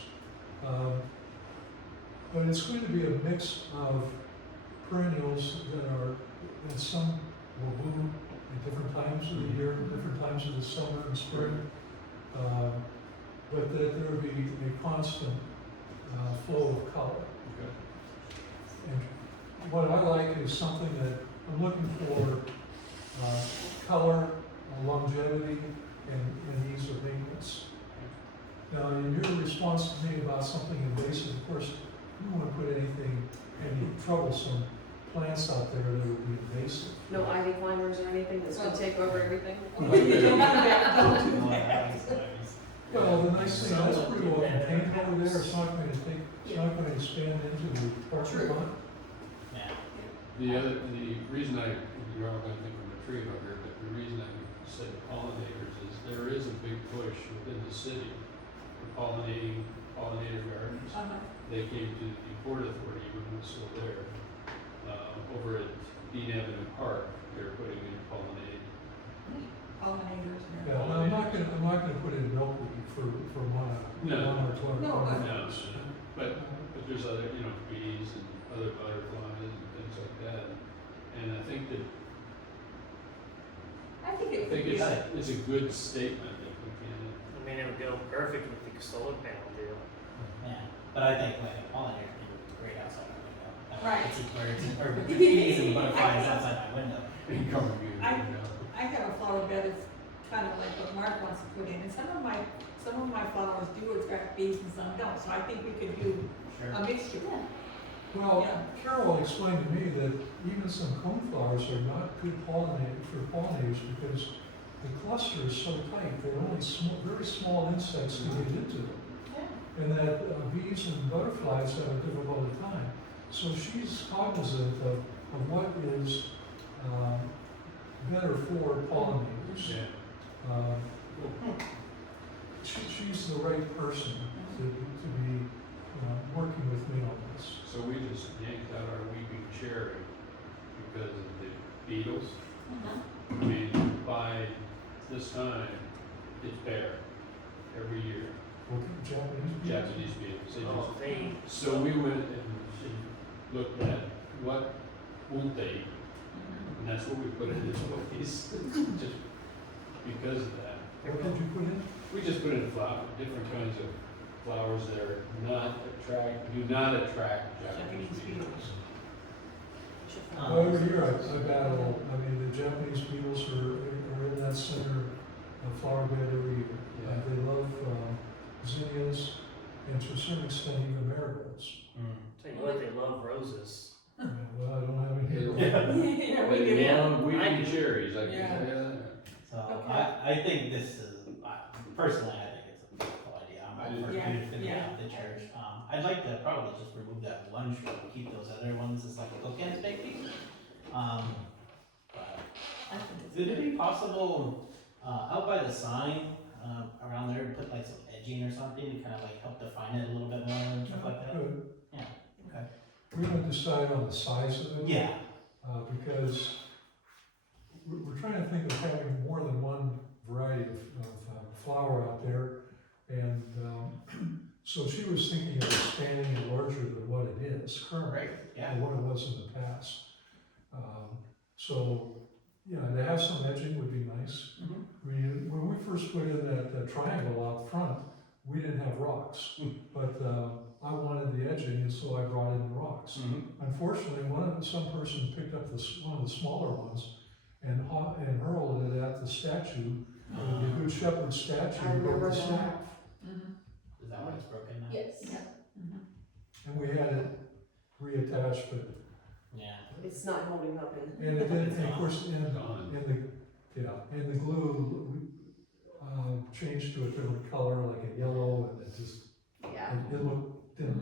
but it's going to be a mix of perennials that some will bloom at different times of the year, different times of the summer and spring, but that there will be a constant flow of color. Okay. And what I like is something that I'm looking for color, longevity, and ease of maintenance. Now, in your response to me about something invasive, of course, you don't want to put any troublesome plants out there that would be invasive. No ivy climbers or anything that's gonna take over everything? Well, the nice thing, that's pretty well contained over there, it's not going to expand into the parking lot. The reason you're all gonna think I'm a tree hugger, but the reason I said pollinators is there is a big push within the city for pollinator gardens. They came to the Port Authority when it was still there. Over at Dean Avenue Park, they're putting in pollinators. Yeah, well, I'm not gonna put in milkweed for one or two. No, but there's other, bees and other butterflies and things like that. And I think it's a good statement that we can. I mean, it would go perfect with the solar panel deal. Yeah, but I think like a pollinator can be great outside my window. Right. It's birds or bees and butterflies outside my window. I have a flower bed that's kind of like what Mark wants to put in, and some of my flowers do attract bees and some don't, so I think we could do Sure. a mixture. Well, Yeah. Carol explained to me that even some coneflowers are not good pollinators because the cluster is so tight, they're only very small insects can get into them. And that bees and butterflies have a difficult time. So she's cognizant of what is better for pollinators. Yeah. She's the right person to be working with me on this. So we just yanked out our weeping cherry because of the beetles. I mean, by this time, it's bare every year. Japanese beetles. Oh, they, So we went and looked at what won't they eat, and that's what we put in this piece, just because of that. What did you put in? We just put in different kinds of flowers that are do not attract Japanese beetles. Every year I battle, I mean, the Japanese beetles are in that center of flower bed every year. Yeah. They love zinnias and to a certain extent even marigolds. tell you what, they love roses. Well, I don't have any here. They Yeah, love I weeping do. cherries, I can Yeah. tell you that. So Okay. I think this is, personally, I think it's a beautiful idea. I'm all for Yeah, beautifying yeah. out the church. I'd like to probably just remove that one shrub and keep those other ones as like a bookend maybe. But would it be possible, out by the sign, around there, to put like some edge edging or something to kind of like help define it a little bit more and stuff like that? Good. Yeah, okay. We haven't decided on the size of it. Yeah, Because we're trying to think of having more than one variety of flower out there. And so she was thinking of expanding it larger than what it is currently, right, yeah. or what it was in the past. So, yeah, to have some edging would be nice. When we first put in that triangle out front, we didn't have rocks. But I wanted the edging, and so I brought in the rocks. Unfortunately, some person picked up one of the smaller ones and hurled it at the statue, the Good Shepherd statue, I remember broke the that. staff. Is that why it's broken now? Yes. And we had it reattached, but, Yeah. It's not holding up in. and it did, and of course, Gone. and the glue changed to a different color, like a yellow, and it just, Yeah. didn't look good.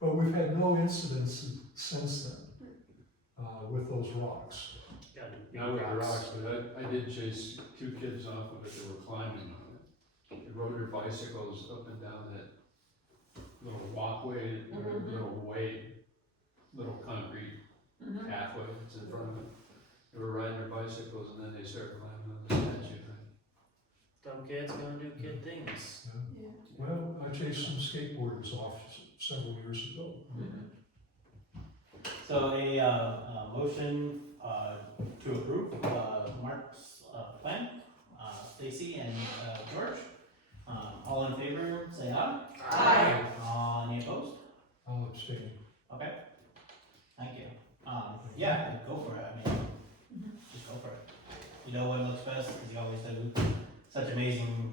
But we've had no incidents since then, with those rocks. Got Not with the rocks, but I did chase 2 kids off of it that were climbing on it. They rode their bicycles up and down that little walkway, or little concrete pathway that's in front of it. They were riding their bicycles and then they started climbing on the statue. Dumb kids gonna do kid things. Yeah. Well, I chased some skateboarders off several years ago. So a motion to approve Mark's plan, Stacy and George. All in favor, say aye. Aye. Any opposed? I'll abstain. Okay. Thank you. Yeah, go for it. I mean, just go for it. You know what looks best, because you always do such amazing.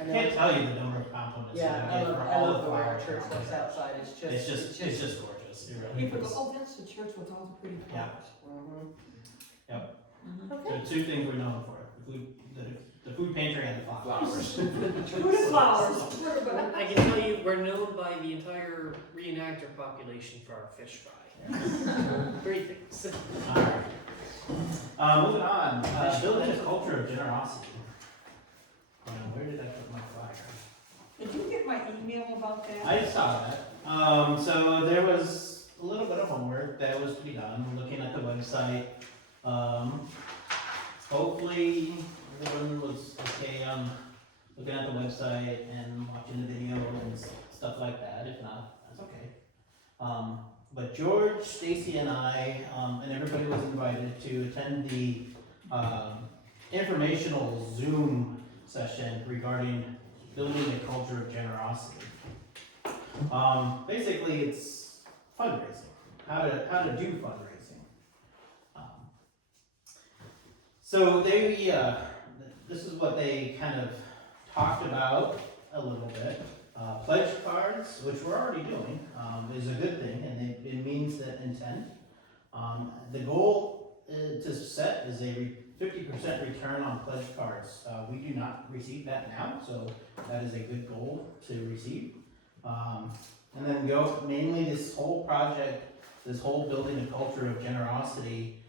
I can't tell you the number of compliments Yeah, that I I get love, for I all love the the way our flowers. church looks outside, it's just. It's just gorgeous. It really People go, is. oh, that's the church with all the pretty Yeah. flowers. Okay. The 2 things we're known for, the food pantry and the flowers. Food and flowers. I can tell you, we're known by the entire reenactor population for our fish fry. Great things. Alright. Moving on, building a culture of generosity. Where did I put my flyer? Did you get my email about that? I saw that. So there was a little bit of homework that was to be done, looking at the website. Hopefully everyone was okay on looking at the website and watching the video and stuff like that. If not, that's okay. But George, Stacy, and I, and everybody was invited to attend the informational Zoom session regarding building a culture of generosity. Basically, it's fundraising, how to do fundraising. So this is what they kind of talked about a little bit. Pledge cards, which we're already doing, is a good thing, and it means that intent. The goal to set is a 50% return on pledge cards. We do not receive that now, so that is a good goal to receive. And then mainly this whole project, this whole building a culture of generosity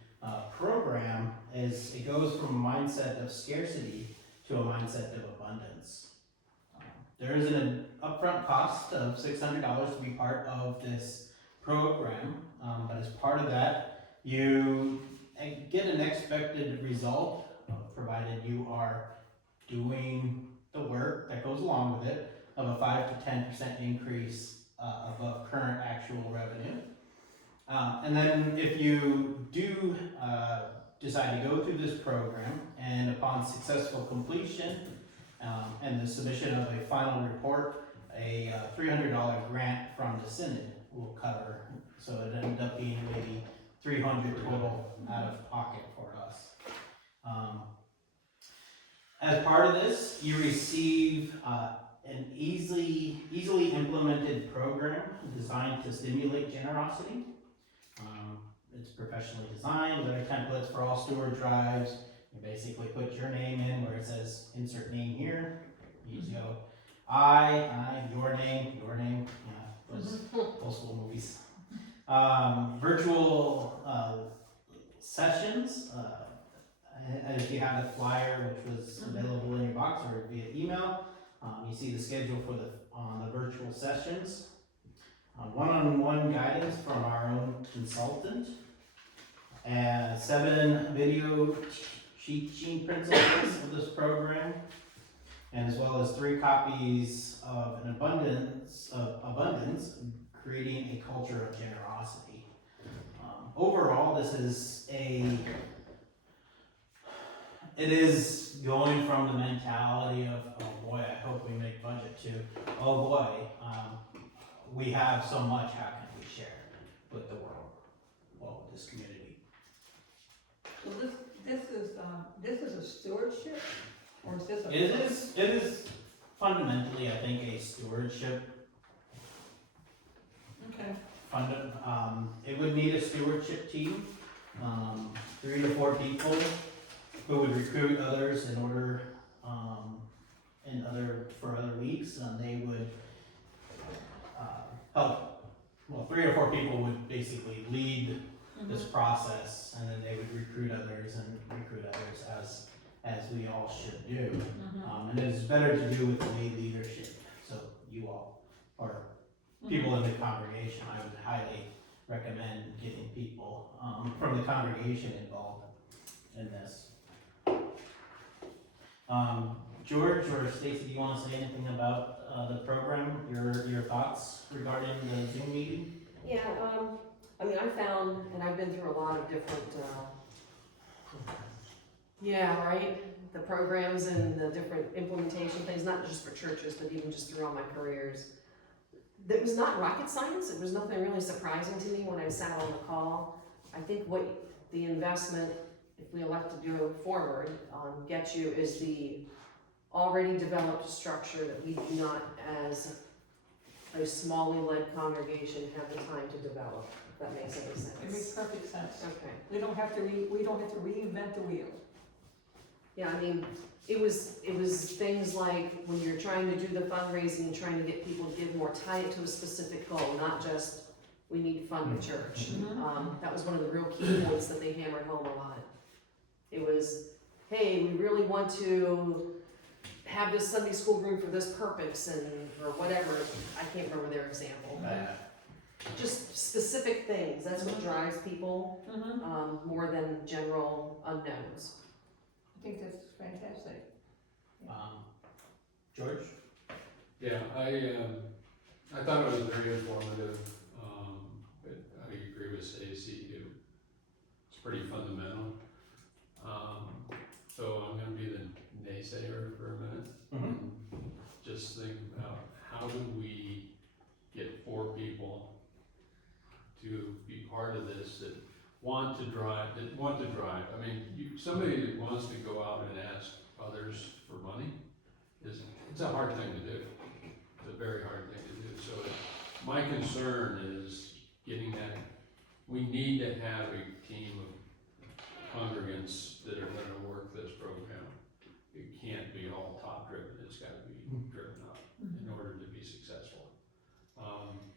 program it goes from a mindset of scarcity to a mindset of abundance. There is an upfront cost of $600 to be part of this program, but as part of that, you get an expected result, provided you are doing the work that goes along with it, of a 5 to 10% increase above current actual revenue. And then if you do decide to go through this program, and upon successful completion and the submission of a final report, a $300 grant from the Synod will cover, so it ended up being maybe $300 total out of pocket for us. As part of this, you receive an easily implemented program designed to stimulate generosity. It's professionally designed, letter templates for all steward drives. You basically put your name in where it says insert name here. You just go I, your name, those old school movies. Virtual sessions, if you have a flyer which was available in your box or via email, You see the schedule for on the virtual sessions. One-on-one guidance from our own consultant. And 7 video cheat sheet principles of this program. And as well as 3 copies of an abundance, creating a culture of generosity. Overall, this is it is going from the mentality of, oh boy, I hope we make budget, to, oh boy, we have so much, how can we share with the world, well, with this community? So this is a stewardship, or is this a? It is fundamentally, I think, a stewardship. Okay. It would need a stewardship team, 3 to 4 people who would recruit others in order, for other weeks, and they would, help. Well, 3 or 4 people would basically lead this process, and then they would recruit others as we all should do. And it's better to do with lay leadership, so you all, or people in the congregation, I would highly recommend getting people from the congregation involved in this. George or Stacy, do you want to say anything about the program? Your thoughts regarding the Zoom meeting? Yeah, I mean, I found, and I've been through a lot of different, the programs and the different implementation things, not just for churches, but even just through all my careers. It was not rocket science. It was nothing really surprising to me when I sat on the call. I think what the investment, if we elect to do it forward, gets you is the already developed structure that we do not, as a smallly led congregation, have the time to develop. If that makes any sense. It makes perfect sense. Okay. We don't have to reinvent the wheel. Yeah, I mean, it was things like when you're trying to do the fundraising and trying to get people to give more, tie it to a specific goal, not just we need to fund the church. That was one of the real key points that they hammered home a lot. It was, hey, we really want to have this Sunday school room for this purpose, and or whatever. I can't remember their example, but just specific things. That's what drives people more than general unknowns. I think that's fantastic. George? Yeah, I thought it was very informative, but I agree with Stacy, it's pretty fundamental. So I'm gonna be the naysayer for a minute. And just think about how do we get 4 people to be part of this that want to drive. I mean, somebody that wants to go out and ask others for money it's a hard thing to do. It's a very hard thing to do. So my concern is getting that. We need to have a team of congregants that are going to work this program. It can't be all top driven. It's got to be driven up in order to be successful.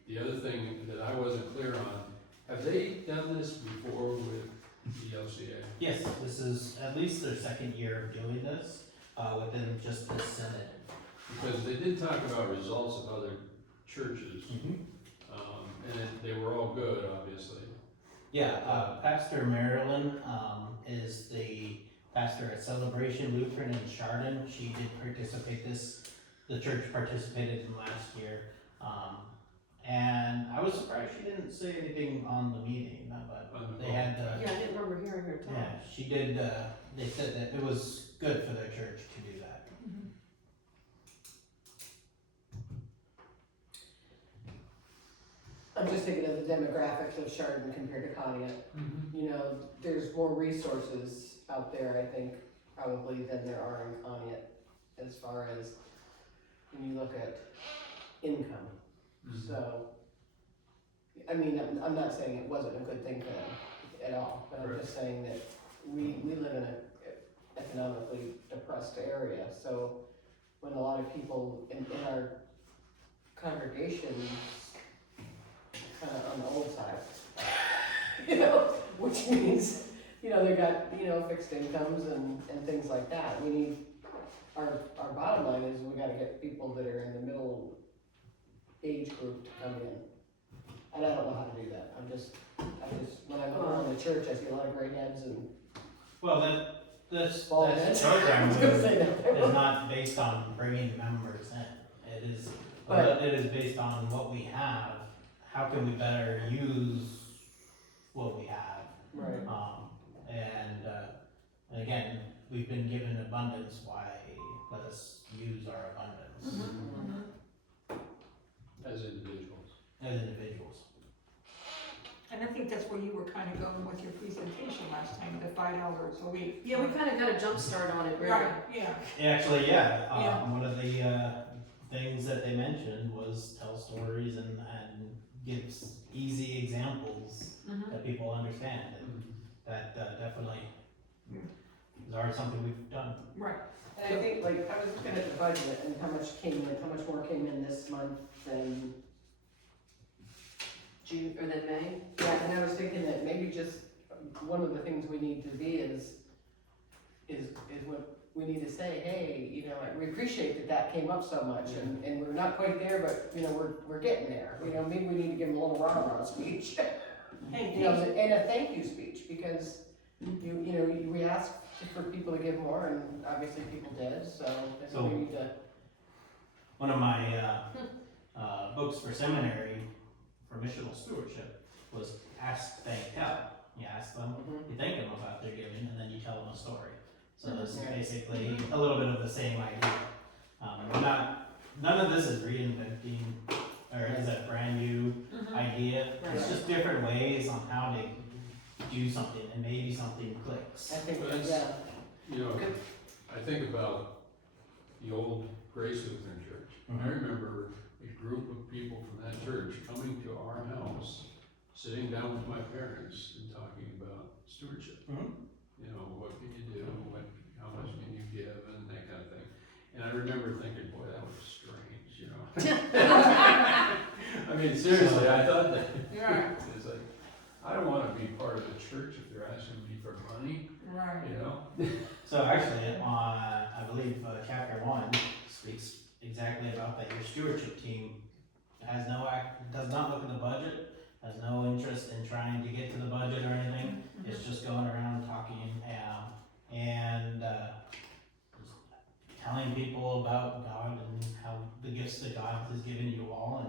The other thing that I wasn't clear on, have they done this before with the LCA? Yes, this is at least their 2nd year of doing this within just the Senate. Because they did talk about results of other churches, and they were all good, obviously. Yeah, Pastor Marilyn is the pastor at Celebration Lutheran in Chardon. She did participate the church participated in last year. And I was surprised she didn't say anything on the meeting, but they had, Yeah, I didn't remember hearing her talk. yeah, she did, they said that it was good for their church to do that. I'm just thinking of the demographics of Chardon compared to Conneaut. You know, there's more resources out there, I think, probably than there are in Conneaut, as far as when you look at income. So, I mean, I'm not saying it wasn't a good thing for them at all, but I'm just saying that we live in an economically depressed area, so when a lot of people in our congregation kind of on the old side, you know, which means, you know, they got, you know, fixed incomes and things like that. We need our bottom line is we gotta get people that are in the middle age group to come in. And I don't know how to do that, when I go around the church, I see a lot of gray heads and Well, this bald heads. program I was gonna say that. is not based on bringing members in. It is, But- it is based on what we have. How can we better use what we have? Right. And again, we've been given abundance, why let us use our abundance As individuals. as individuals. And I think that's where you were kind of going with your presentation last time, the $5 a week. Yeah, we kinda got a jump start on it, really. Right, yeah. Actually, yeah, Yeah. one of the things that they mentioned was tell stories and gives easy examples Mhm. that people understand, and that definitely is already something we've done. Right. And I think, like, I was looking at the budget and how much more came in this month than, June, or then May? yeah, and I was thinking that maybe just one of the things we need to be is what we need to say, hey, you know, we appreciate that came up so much, and we're not quite there, but, you know, we're getting there, you know, maybe we need to give them a little rah-rah speech. Hey, You know, and a thank you speech, because we asked for people to give more, and obviously people did, so I think we need to. One of my books for seminary for missional stewardship was Ask, Thank, Tell. You ask them, you thank them about their giving, and then you tell them a story. So it's basically a little bit of the same idea. None of this is reinventing, or is a brand new idea. It's just different ways on how to do something, and maybe something clicks. I think, Well, that's- yeah. You know, I think about the old Grace Lutheran Church. I remember a group of people from that church coming to our house, sitting down with my parents and talking about stewardship. You know, what can you do, how much can you give, and that kind of thing. And I remember thinking, boy, that was strange, you know. I mean, seriously, I thought that, Right. it's like, I don't wanna be part of the church if they're asking me for money, Right. you know? So actually, I believe chapter 1 speaks exactly about that. Your stewardship team does not look at the budget, has no interest in trying to get to the budget or anything. It's just going around talking and just telling people about God and how the gifts that God has given you all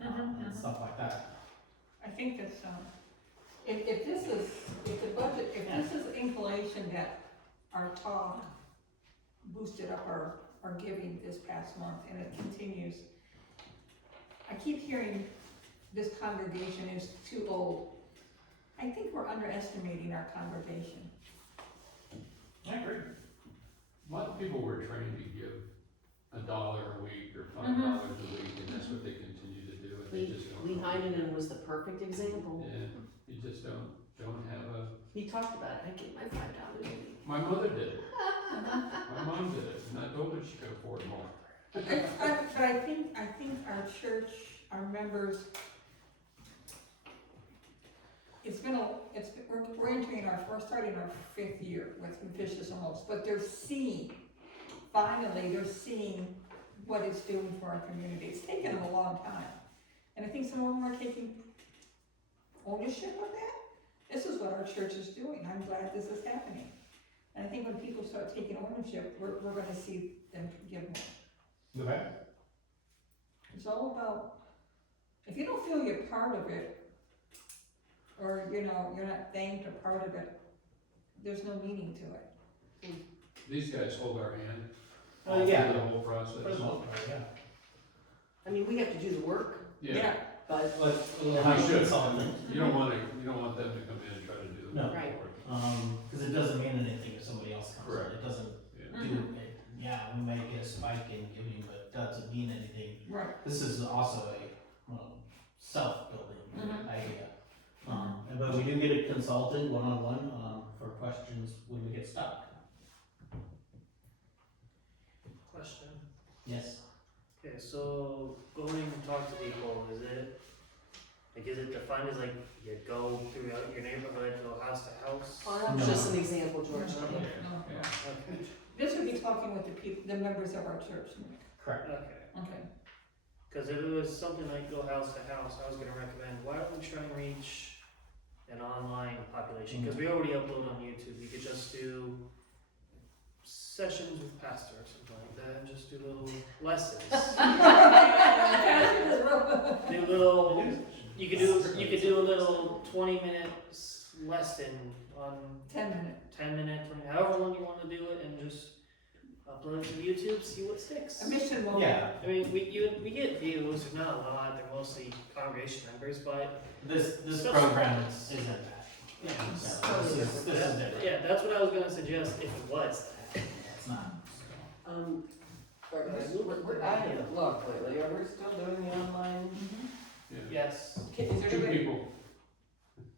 and stuff like that. I think that's, if this is inclination that our TAW boosted up our giving this past month, and it continues. I keep hearing this congregation is too old. I think we're underestimating our congregation. I agree. A lot of people were trained to give $1 a week or $5 a week, and that's what they continue to do, and they just don't. Lee Heinen was the perfect example. Yeah, you just don't have He talked about it, I get my $5 a week. my mother did it, my mom did it, and I told her she could afford more. But I think our church, our members, we're starting our 5th year with Ambitious Almost, but finally they're seeing what it's doing for our community. It's taken them a long time. And I think some of them are taking ownership of that. This is what our church is doing. I'm glad this is happening. And I think when people start taking ownership, we're gonna see them give more. Okay. It's all about, if you don't feel you're part of it, or, you know, you're not thanked or part of it, there's no meaning to it. These guys hold our hand. Oh, yeah. Through the whole process. For the most part, yeah. I mean, we have to do the work. Yeah, But How you should. consultant. You don't want them to come in and try to do the No. Right. work. Because it doesn't mean anything if somebody else comes. Correct. It doesn't Yeah. do it. Yeah, we may get a spike in giving, but it doesn't mean anything. Right. This is also a self-building idea. But we do get a consultant one-on-one for questions when we get stuck. Question. Yes. Okay, so going to talk to people, is it defined as like you go throughout your neighborhood, go house to house? Oh, that was No. just an example, George. No. Yeah. Okay. This would be talking with the people, the members of our church, Nick. Correct. Okay. Okay. Because if it was something like go house to house, I was gonna recommend, why don't we try and reach an online population? Because we already upload on YouTube, we could just do sessions with pastor or something like that, and just do little lessons. Do little, you could do a little 20-minute lesson on 10 minute. 10-minute, 20, however long you want to do it, and just upload it to YouTube, see what sticks. A mission will. Yeah, I mean, we get views, they're not a lot, they're mostly congregation members, but this Stuff- program isn't that. yeah, So this is different. yeah, that's what I was gonna suggest if it was. It's not. I haven't looked lately, are we still doing the online? Yeah. Yes. Is there Two anybody? people.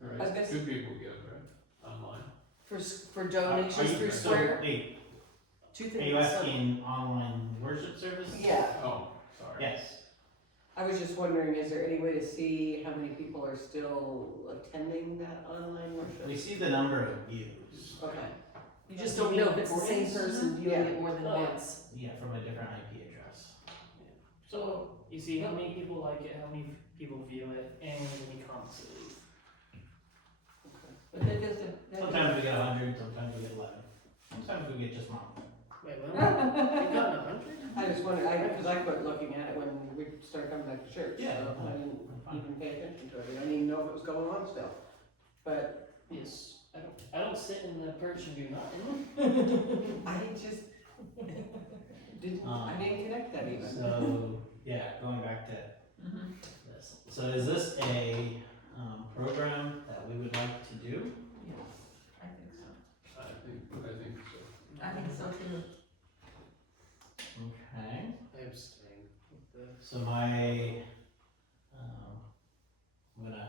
I was Right, gonna two people give, right, online. For donations through So, Square, wait, two are things. you asking online worship service? Yeah, Oh, sorry. Yes. I was just wondering, is there any way to see how many people are still attending that online worship? We see the number of views. Okay. You just don't know if it's the same person viewing it more than Oh, yeah. once. Yeah, from a different IP address. So, you see how many people like it, how many people view it, and how many comments it leave. But that doesn't. Sometimes we get 100, sometimes we get 11. Sometimes we get just 1. Wait, when? You've gotten 100? I just wondered, because I quit looking at it when we started coming back to church, Yeah, so I didn't even pay attention to it, I didn't even know if it was going on still. But Yes. I don't sit in the perch and do nothing. I just didn't, I didn't connect that even. So, yeah, going back to Mhm. this. So is this a program that we would like to do? Yes, I think so. I think so. I think so too. Okay. I abstain with this. So my, I'm gonna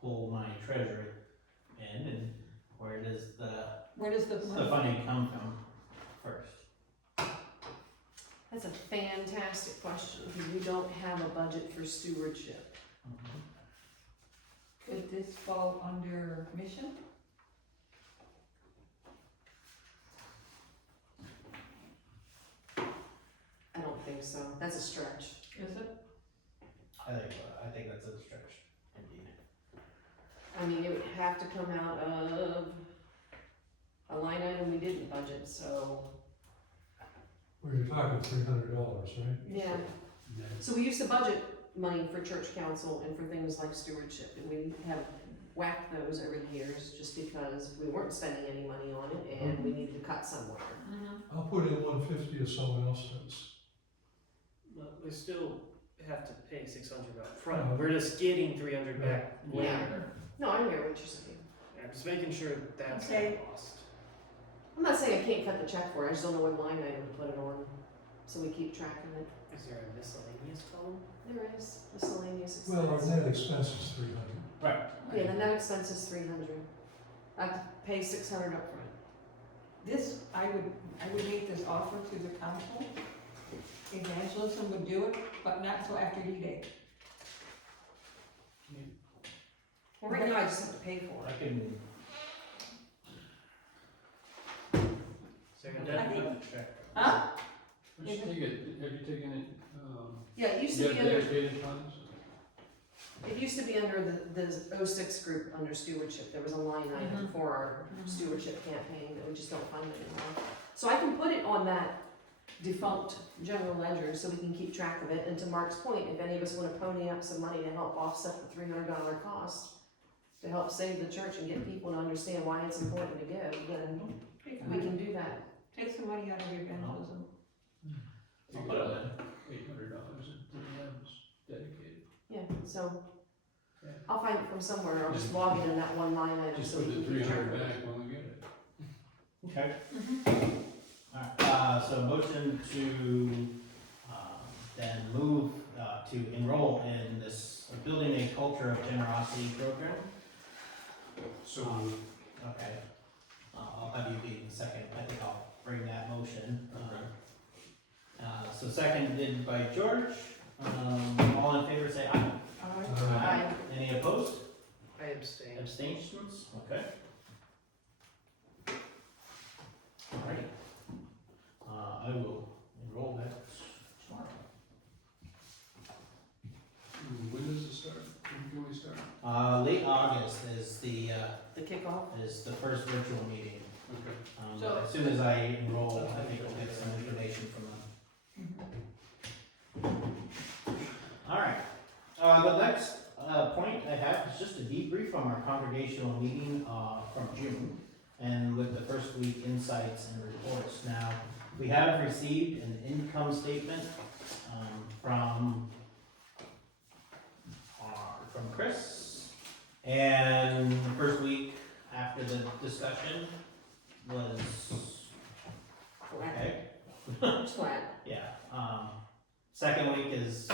pull my treasurer in, and where does the funding come from first? That's a fantastic question, because we don't have a budget for stewardship. Could this fall under mission? I don't think so, that's a stretch. Is it? I think that's a stretch, indeed. I mean, it would have to come out of a line item we didn't budget, so, Well, you're talking $300, right? yeah. So we used to budget money for church council and for things like stewardship, and we have whacked those over the years just because we weren't spending any money on it and we needed to cut somewhere. I'll put in 150 if someone else does. But we still have to pay 600 up front. We're just getting 300 back Yeah. later. No, I hear what you're saying. I'm just making sure that's Okay. not lost. I'm not saying I can't cut the check for it, I just don't know what line item to put it on, so we keep track of it. Is there a miscellaneous column? There is miscellaneous Well, our expense. net expense is 300. Right. Yeah, the net expense is 300. I have to pay 600 up front. This, I would make this offer to the council. Evangelism would do it, but not till after D-Day. Well, right now I just have to pay for I it. can, So you're I gonna think- have to check. Huh? Have you taken it, Yeah, it used to you be have under, dedicated funds? it used to be under the 06 group under stewardship. There was a line item for our stewardship campaign that we just don't fund anymore. So I can put it on that defunct general ledger so we can keep track of it. And to Mark's point, if any of us wanna pony up some money to help offset the $300 cost, to help save the church and get people to understand why it's important to give, then we can do that. Take some money out of your evangelism. I'll put it in. $800 and 3M's dedicated. Yeah, so Yeah. I'll find it from somewhere. I'll just log it in that one line item Just so put we the can keep track 300 of it. back when we get it. Okay. Alright, so motion to, then move, to enroll in this Building a Culture of Generosity program. So, Okay. I'll have you be the second, I think I'll bring that motion. So seconded by George, all in favor say aye. Aye. Any opposed? I abstain. Abstentions? Okay. kickoff? is the first virtual meeting. Okay. So- As soon as I enroll, I think we'll get some information from them. Alright, the next, point I have is just a debrief from our congregational meeting, from June, and with the first week insights and reports. Now, we have received an income statement, from Chris, and the first week after the discussion was okay. Flat. Yeah, second week is,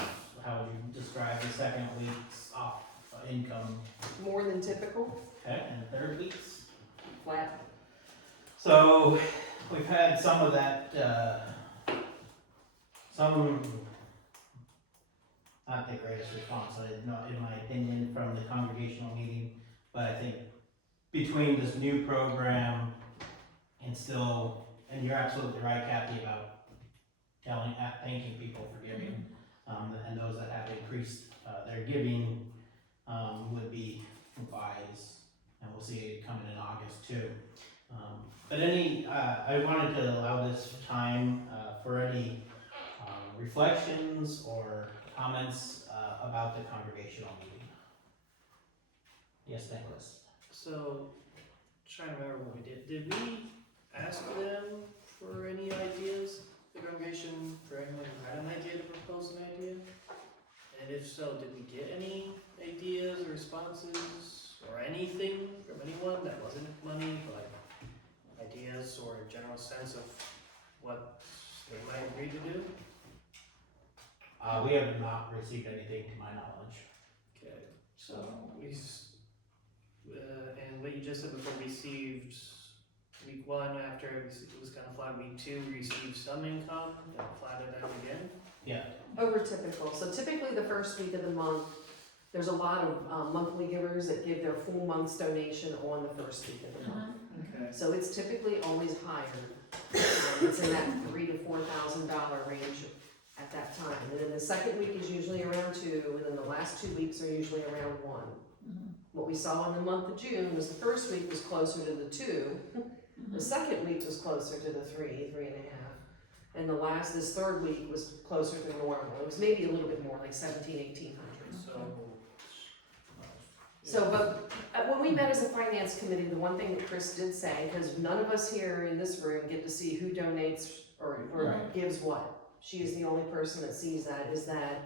how would you describe the second week's off income, More than typical, okay, and third week's? flat. So, we've had some of that, not the greatest response, in my opinion, from the congregational meeting, but I think between this new program and still, and you're absolutely right, Kathy, about thanking people for giving, and those that have increased, their giving, would be wise, and we'll see it coming in August too. But I wanted to allow this time, for any, reflections or comments, about the congregational meeting. Yes, Nicholas? So, trying to remember what we did. Did we ask them for any ideas? The congregation, for anyone who had an idea to propose an idea? And if so, did we get any ideas or responses or anything from anyone that wasn't money, but ideas or a general sense of what they might agree to do? We have not received anything to my knowledge. Okay, so and what you just said before, received week one after it was kind of flat. Week two, we received some income, then flatted out again. Yeah, Over typical, so typically the first week of the month, there's a lot of monthly givers that give their full month's donation on the first week of the month. Okay. So it's typically always higher. It's in that $3,000 to $4,000 range at that time. And then the second week is usually around 2, and then the last 2 weeks are usually around 1. What we saw in the month of June was the first week was closer to the 2, the second week was closer to the 3.5, and this third week was closer to normal. It was maybe a little bit more, like 1,700, 1,800. So, but when we met as a finance committee, the one thing that Chris did say, because none of us here in this room get to see who donates or Right. gives what. She is the only person that sees that, is that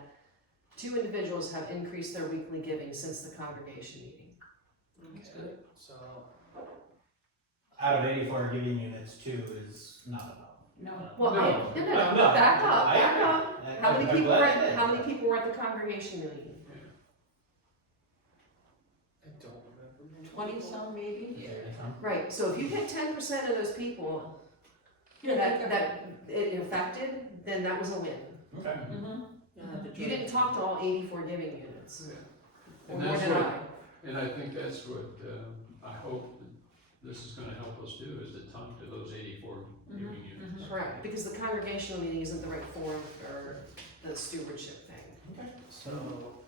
2 individuals have increased their weekly giving since the congregation meeting. Okay. So out of 84 giving units, 2 is not enough. No. Well, No. no, back up, I back agree. up. How many I'm people glad were you did. how many people were at the congregation meeting? I don't remember. 20-some maybe? Right, so if you get 10% of those people Yeah, that it affected, then that was a win. Okay. You didn't talk to all 84 giving units. Or And more that's than what, I. and I think that's what, I hope that this is gonna help us do, is to talk to those 84 giving units. Correct, because the congregational meeting isn't the right forum for the stewardship thing. So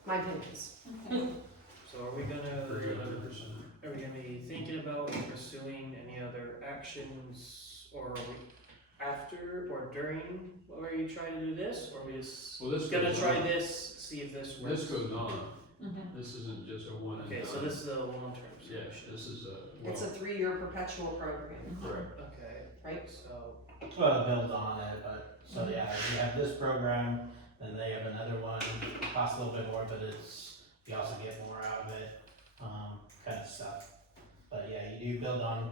My opinions. are we gonna? Agree 100%. Are we gonna be thinking about pursuing any other actions, or are we after or during, are you trying to do this, or are we just Well, this gonna goes try on. this, see if this works? This goes on, this isn't just a one and done. Okay, so this is a long-term Yeah, solution. this is a, It's a 3-year perpetual program, correct. Okay, right? so, Well, it builds on it, but, so yeah, you have this program, then they have another one, costs a little bit more, but you also get more out of it, kind of stuff. But yeah, you do build on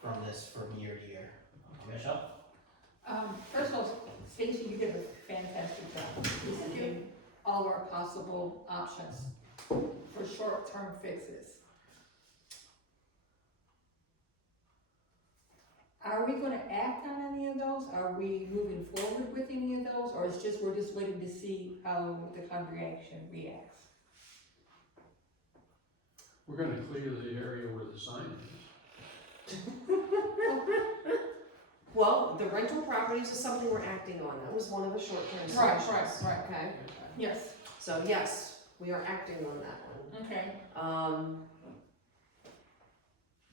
from this from year to year. Michelle? First of all, Stacy, you did a fantastic job. Presenting all our possible options for short-term fixes. Are we gonna act on any of those? Are we moving forward with any of those? Or it's just, we're just waiting to see how the congregation reacts? We're gonna clear the area where the sign is. Well, the rental properties is something we're acting on. That was one of the short-term Right, solutions. right. Okay, Yes, so yes, we are acting on that one. okay.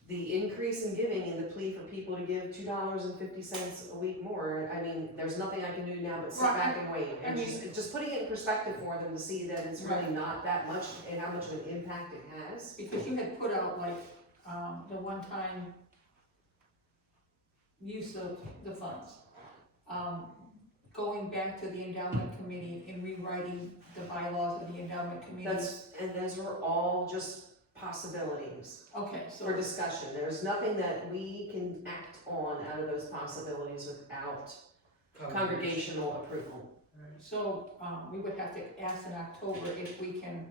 the increase in giving and the plea for people to give $2.50 a week more, I mean, there's nothing I can do now but sit Right. back and wait. I And mean- just putting it in perspective for them to see that it's really Right. not that much and how much of an impact it has. Because you had put out like, the one-time use of the funds. Going back to the endowment committee and rewriting the bylaws of the endowment committee. And those were all just possibilities Okay, so, for discussion. There's nothing that we can act on out of those possibilities without congregational approval. so, we would have to ask in October if we can,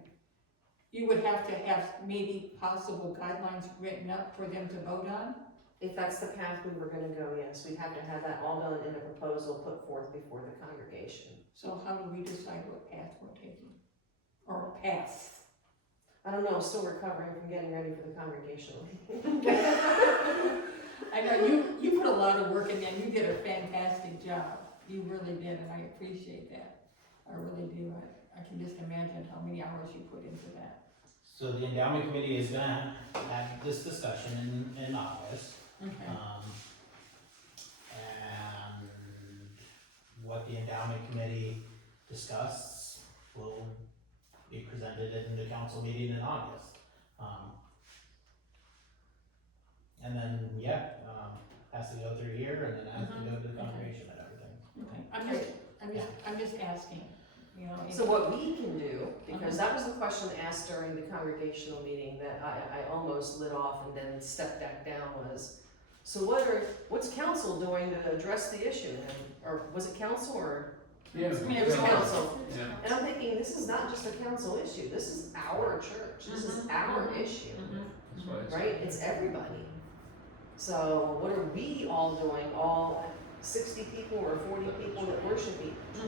you would have to have maybe possible guidelines written up for them to vote on? If that's the path we were gonna go, yes, we'd have to have that all done in a proposal put forth before the congregation. So how do we decide what path we're taking? Or paths? I don't know, I'm still recovering from getting ready for the congregational meeting. I know you put a lot of work in there, you did a fantastic job, you really did, and I appreciate that. I really do, I can just imagine how many hours you put into that. So the endowment committee is gonna have this discussion in August. Okay. And what the endowment committee discuss will be presented in the council meeting in August. And then, has to go through here and then has to go to the congregation and everything. Okay, I'm just asking, you know. So what we can do, because that was the question asked during the congregational meeting that I almost lit off and then stepped back down was, so what's council doing to address the issue? Or was it council or? Yeah. It was council. Yeah. And I'm thinking, this is not just a council issue, this is our church, this is our issue, That's why it's. right? It's everybody. So what are we all doing, all 60 people or 40 people that worship each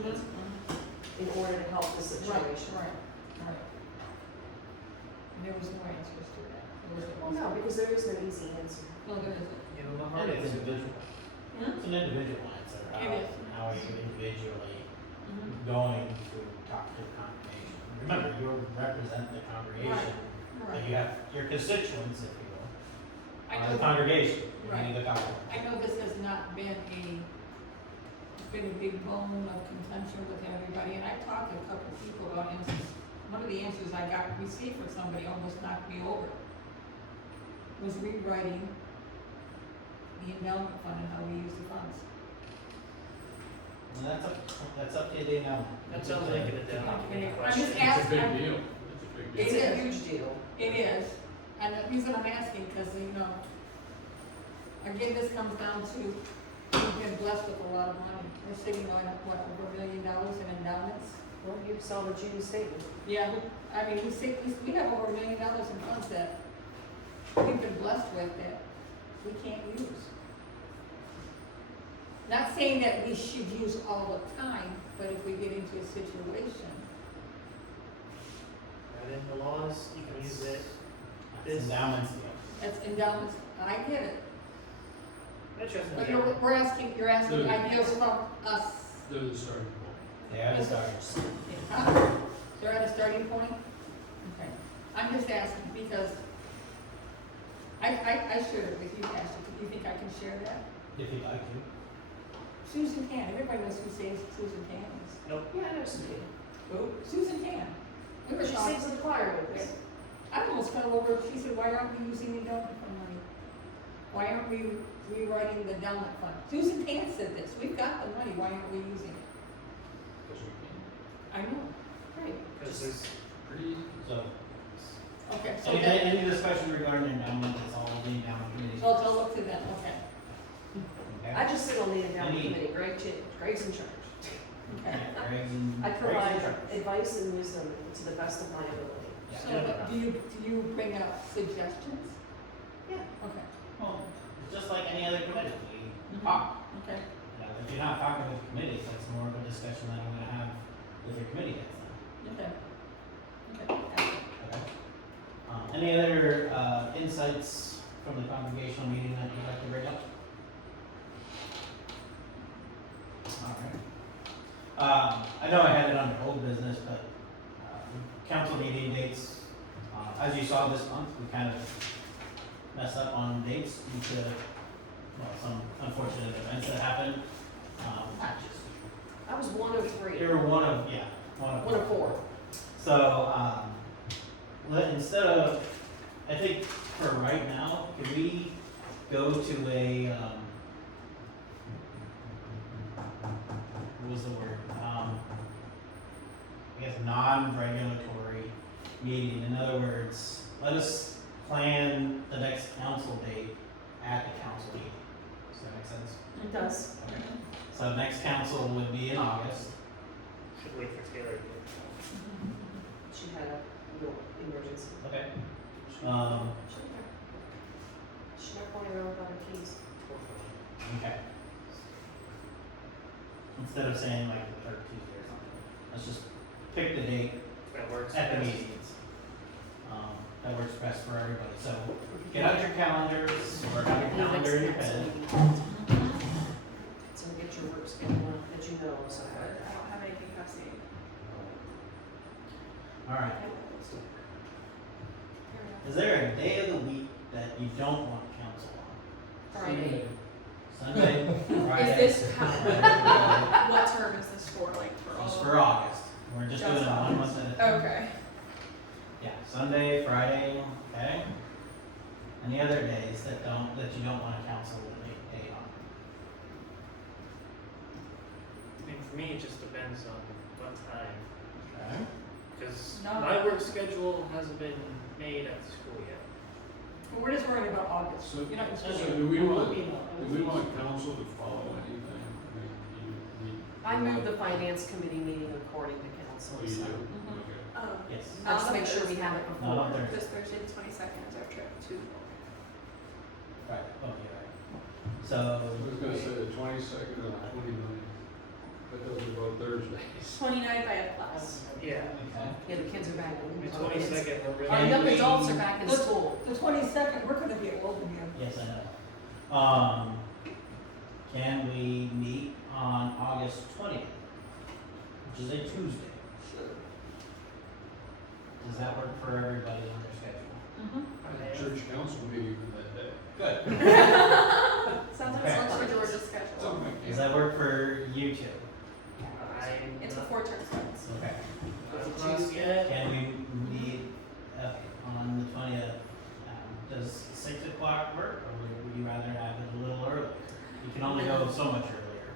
in order to help the situation? Right. And there was no answers to that. Well, no, because there is no easy answer. No, there isn't. You know, the And hard it's answer. individual. It's an individual answer. It is. How are you individually going to talk to the congregation? Remember, you represent the congregation, but Right. you have your constituents, if you will, I are the know, congregation. You Right. need to talk to them. I know this has not been it's been a big bone of contention with everybody, and I talked to a couple of people about answers. One of the answers I got received from somebody almost knocked me over. Was rewriting the endowment fund and how we use the funds. And that's up to the endowment. That sounds like an endowment committee I'm question. just It's a asking, big deal. It's a big deal. It's It a is. huge deal. it is, and the reason I'm asking, because, you know, again, this comes down to, we've been blessed with a lot of money. We're sitting on, what, over $1 million in endowments? Well, you saw the June statement. Yeah, I mean, we have over $1 million in funds that we've been blessed with that we can't use. Not saying that we should use all the time, but if we get into a situation. And in the laws, you can use it. It's endowments deal. That's endowments, I get it, Interesting. but you're asking Good. ideas from us. They're the starting point. They haven't started. Huh? They're at a starting point? Okay, I'm just asking because I shared it with you, Pastor, do you think I can share that? If you'd like to. Susan Tan, everybody knows who Susan Tan is. Yeah, I know some people. Who? Susan Tan. We were She talking, sings in the choir with us. I almost fell over, she said, why aren't we using the endowment fund money? Why aren't we rewriting the endowment fund? Susan Tan said this, we've got the money, why aren't we using it? Because we can. I know. Right. Because there's Pretty. So, Okay, so any discussion regarding endowment, it's all the endowment committee. so it's all up to them, okay. Okay? I just sit on the endowment Any- committee, Greg's in charge. Okay. Greg's in- I Greg's in provide charge. advice and wisdom to the best of my ability. Yeah. So, but do you bring up suggestions? Yeah. Okay, Well, it's just like any other committee, we talk. okay, You know, if you're not talking with committees, that's more of a discussion that I'm gonna have with your committee heads then. okay. Okay. Okay. Any other, insights from the congregational meeting that you'd like to bring up? Alright. I know I had it under old business, but, council meeting dates, as you saw this month, we kind of mess up on dates due to, well, some unfortunate events that happened. Patches. I was one of three. They were one of 4. So, instead of, I think for right now, can we go to a, what was the word? I guess non-regulatory meeting. In other words, let us plan the next council date at the council meeting. Does that make sense? It does. So next council would be in August. Should wait for Taylor. She had a little emergency. Okay. She's not going around without her keys. Okay. Instead of saying like the third Tuesday or something, let's just pick the date That works. at the best. meetings. That works best for everybody. So get out your calendars or have your calendar in your head. So get your work schedule that you know, so. I don't have anything fascinating. All right. Is there a day of the week that you don't want council on? Friday. Sunday, Friday. Is this how, what term is this for, like, for all? Just for August. We're just Just doing it 1 August. month at a time. Okay. Yeah, Sunday, Friday, okay? Any other days that you don't want to council a day on? I mean, for me, it just depends on what time, Okay. because No. my work schedule hasn't been made at the school yet. Well, we're just worried about August. So, You're not in so school. do we want, You know, do we want council to follow anything? I mean, I moved the finance committee meeting according to council, Oh, you so. do? Mhm. Okay. Yes. Let's make sure we have it Not on before. Thursday. This Thursday, the 22nd is our trip to. Right, okay, right. So, I was gonna say the 22nd or the 29th, but those are both Thursdays. 29th, I have class. Yeah. okay. Yeah, the kids are back. The 22nd, we're Our really. young we- adults are back in school. The 22nd, we're gonna be at Wokingham. Yes, I know. Can we meet on August 20th, which is a Tuesday? Sure. Does that work for everybody on their schedule? I had a church council meeting that day. Good. Sounds like Okay. it works for George's schedule. Something like Does that work for you two? It's before term starts. Okay. Not yet. Can we meet on the 20th? Does 6 o'clock work, or would you rather have it a little earlier? You can only go so much earlier.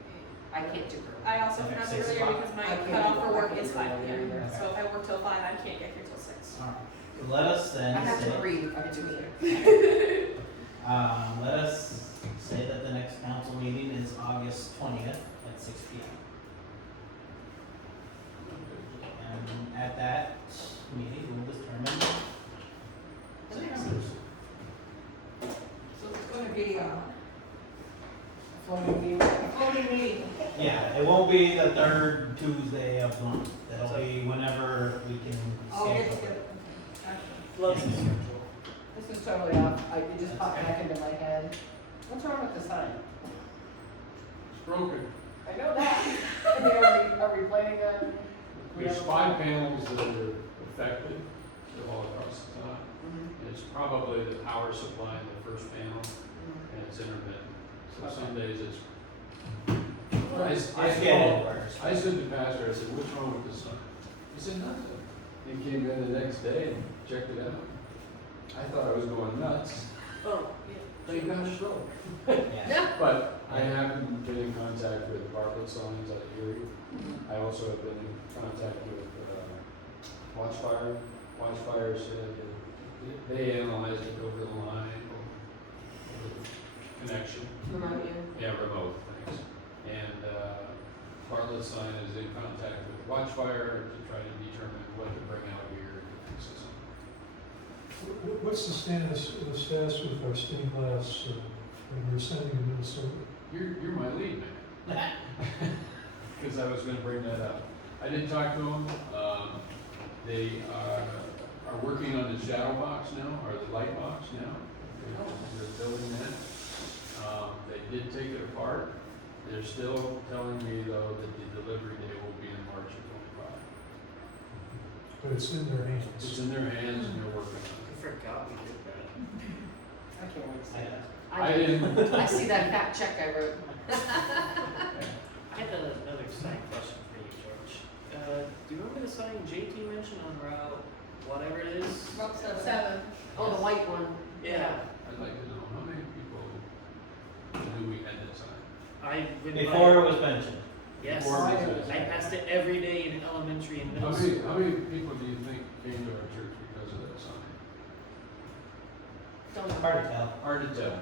I can't do her. I also Okay, cannot do 6 earlier o'clock. because my I can't cutoff do- for I work can't is do 5 earlier p.m. either. So if I work till 5, I can't get here till 6. All right. So let us then I have to say, breathe between. let us say that the next council meeting is August 20th at 6 p.m. And at that meeting, we'll determine. So it's gonna be Floating meeting. a floating meeting. Yeah, it won't be the third Tuesday of the month. It'll be whenever we can I'll get schedule together. it. Floating schedule. This is totally off, it just popped back into my head. What's wrong with the sign? It's broken. I know that. Are we planning on? There's 5 panels that are affected all across the top. Mhm. It's probably the power supply in the first panel, and it's intermittent. So some days it's. It's getting worse. I said to Pastor, I said, what's wrong with this sign? He said, nothing. He came in the next day and checked it out. I thought I was going nuts. Oh, Thank God it's broke. Yeah. But I haven't been in contact with Bartlett Signs out of Erie. I also have been in contact with Watchfire. Watchfire said that they analyzed it over the line, over the connection. Remote you. Yeah, remote, thanks. And Bartlett Sign is in contact with Watchfire to try to determine what to bring out here and fix this. What's the status with our stained glass, when we're sending to Minnesota? You're my lead man. Because I was gonna bring that up. I did talk to them, they are working on the shadow box now, or the light box now. They're building that. They did take it apart. They're still telling me though that the delivery day will be in March of '25. But it's in their It's hands. in their hands and they're working on I forgot we did that. I I can't wait to see that. I didn't, I see that fact check I wrote. I have another sign question for you, George. Do you remember the sign JT mentioned on Route whatever it is? Route 7. 7. Oh, the white one. Yeah. I'd like to know how many people knew we had that sign. I've been Before by, it was mentioned. yes, Before it was I passed it every day in elementary and How middle many, school. how many people do you think came to our church because of that sign? Don't know. Hard to tell. Hard to tell.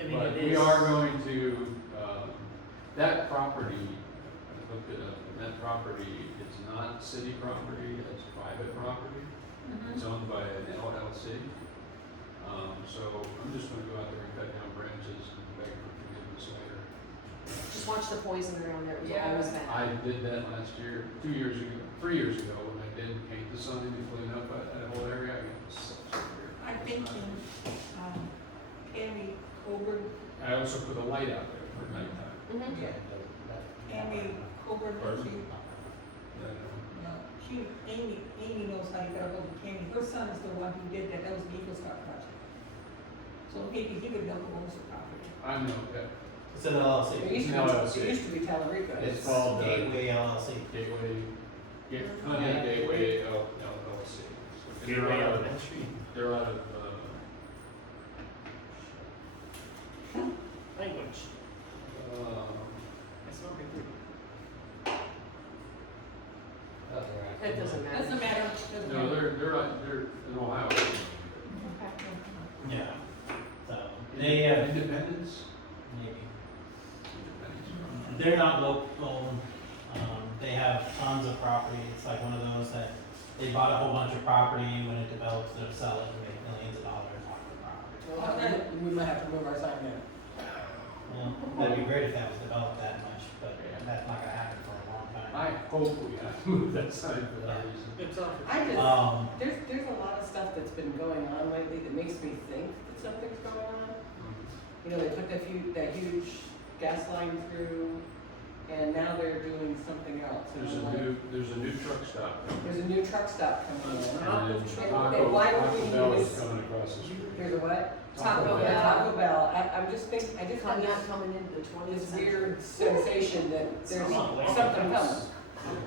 I mean, But it is. we are going to, that property, I looked it up, and that property is not city property, it's private property. It's owned by an LLC. So I'm just gonna go out there and cut down branches and beg for forgiveness later. Just watch the poison around there, it was Yeah. always bad. I did that last year, 2 years ago, 3 years ago, when I did paint the sign and clean up that whole area, I got such a weird. I'm thinking, Tammy Coburn, I also put a light out there for nighttime. Mhm. Tammy Coburn, Pardon? Amy knows how to get a hold of Tammy. Her son is the one who did that. That was the Eagle Scout project. So maybe he would know who owns the property. I know that, It's an LLC. It used to No, be, it's- it used to be Tallarico. It's called Gateway LLC. Gateway, Gateway LLC. And Gateway they're out of- Elementary. They're out of, Language. That's not very good. It doesn't matter. Doesn't matter. Doesn't no, matter. they're in Ohio. Okay. Yeah. So, they, Independence? maybe. Independence. They're not local, they have tons of property, it's like one of those that they bought a whole bunch of property, and when it develops, they'll sell it and make millions of dollars off the property. We might have to move our sign now. Well, that'd be great if that was developed that much, but that's not gonna happen for a long time. I hope we have to move that sign for that reason. It's on for I just, there's a lot of stuff that's been going on lately that makes me think that something's going on. You know, they took that huge gas line through, and now they're doing something else. And I'm like, There's a new truck stop coming. There's a new truck stop coming in. And And why would we Taco Bell use- is coming across the street. There's a what? Taco Yeah, Bell. Taco Bell. I just think, I just have Not this, coming into the 20th this century. weird sensation that there's Something. something coming.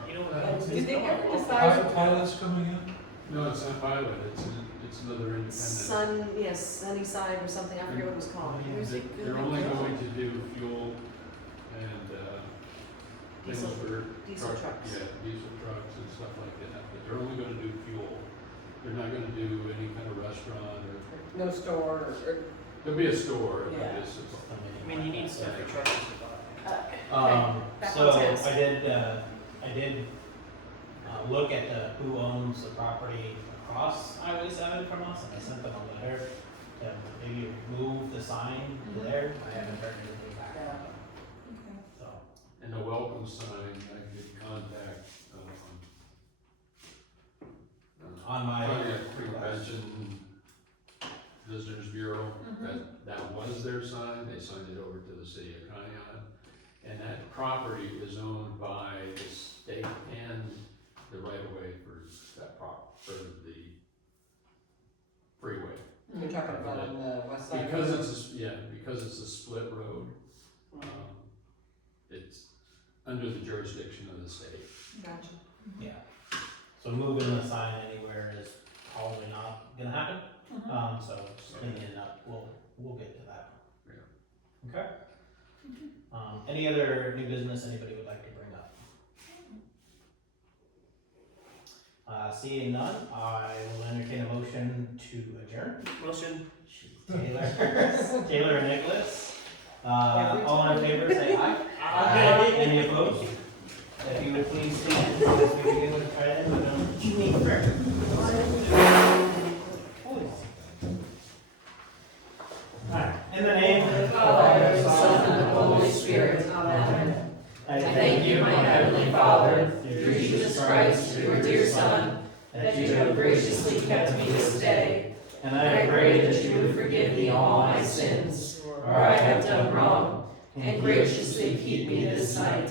You know what? And did they ever Pilot, decide? pilots coming in? No, it's not Pilot, it's another independent. Sunnyside or something, I forget what it was called. They're only going to do fuel and, things Diesel- for diesel trucks. Yeah, diesel trucks and stuff like that, but they're only gonna do fuel. They're not gonna do any kind of restaurant or, No store or, there'll be a store, but Yeah. it's, I mean, you need stuff for trucks to buy. That So one's his. I did look at who owns the property across Highway 7 from us, and I sent them a letter to maybe move the sign to there. I haven't heard anything back. Yeah. So, and the welcome sign, I could contact, on my. Prevention Visitors Bureau, that was their sign, they signed it over to the city of Conneaut. And that property is owned by the state and the right of way for that for the freeway. you're talking about on the west side? Because it's a split road, it's under the jurisdiction of the state. Gotcha. Yeah. So moving the sign anywhere is probably not gonna happen. So just cleaning it up, we'll get to that. Yeah. Okay. Any other new business anybody would like to bring up? Seeing none, I will entertain a motion to adjourn. Motion. Taylor and Nicholas. All in favor, say aye. Aye. Any opposed? If you would please stand, as we begin with try to evening prayer. Alright, in the name of the Father, Son, and the Holy Spirit. Amen. I Thank you, my heavenly Father, through Jesus Christ, your dear Son, that you have graciously kept me this day. And I pray that you would forgive me all my sins, where I have done wrong, and graciously keep me this night.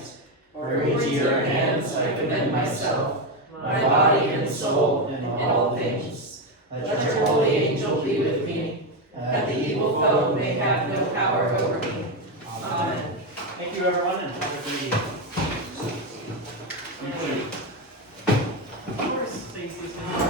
For into your hands I commend myself, my body and soul, and all things. Let your holy angel be with me, that the evil foe may have no power over me. Amen. Thank you, everyone, and have a great evening. Of course. Thanks, Lucian.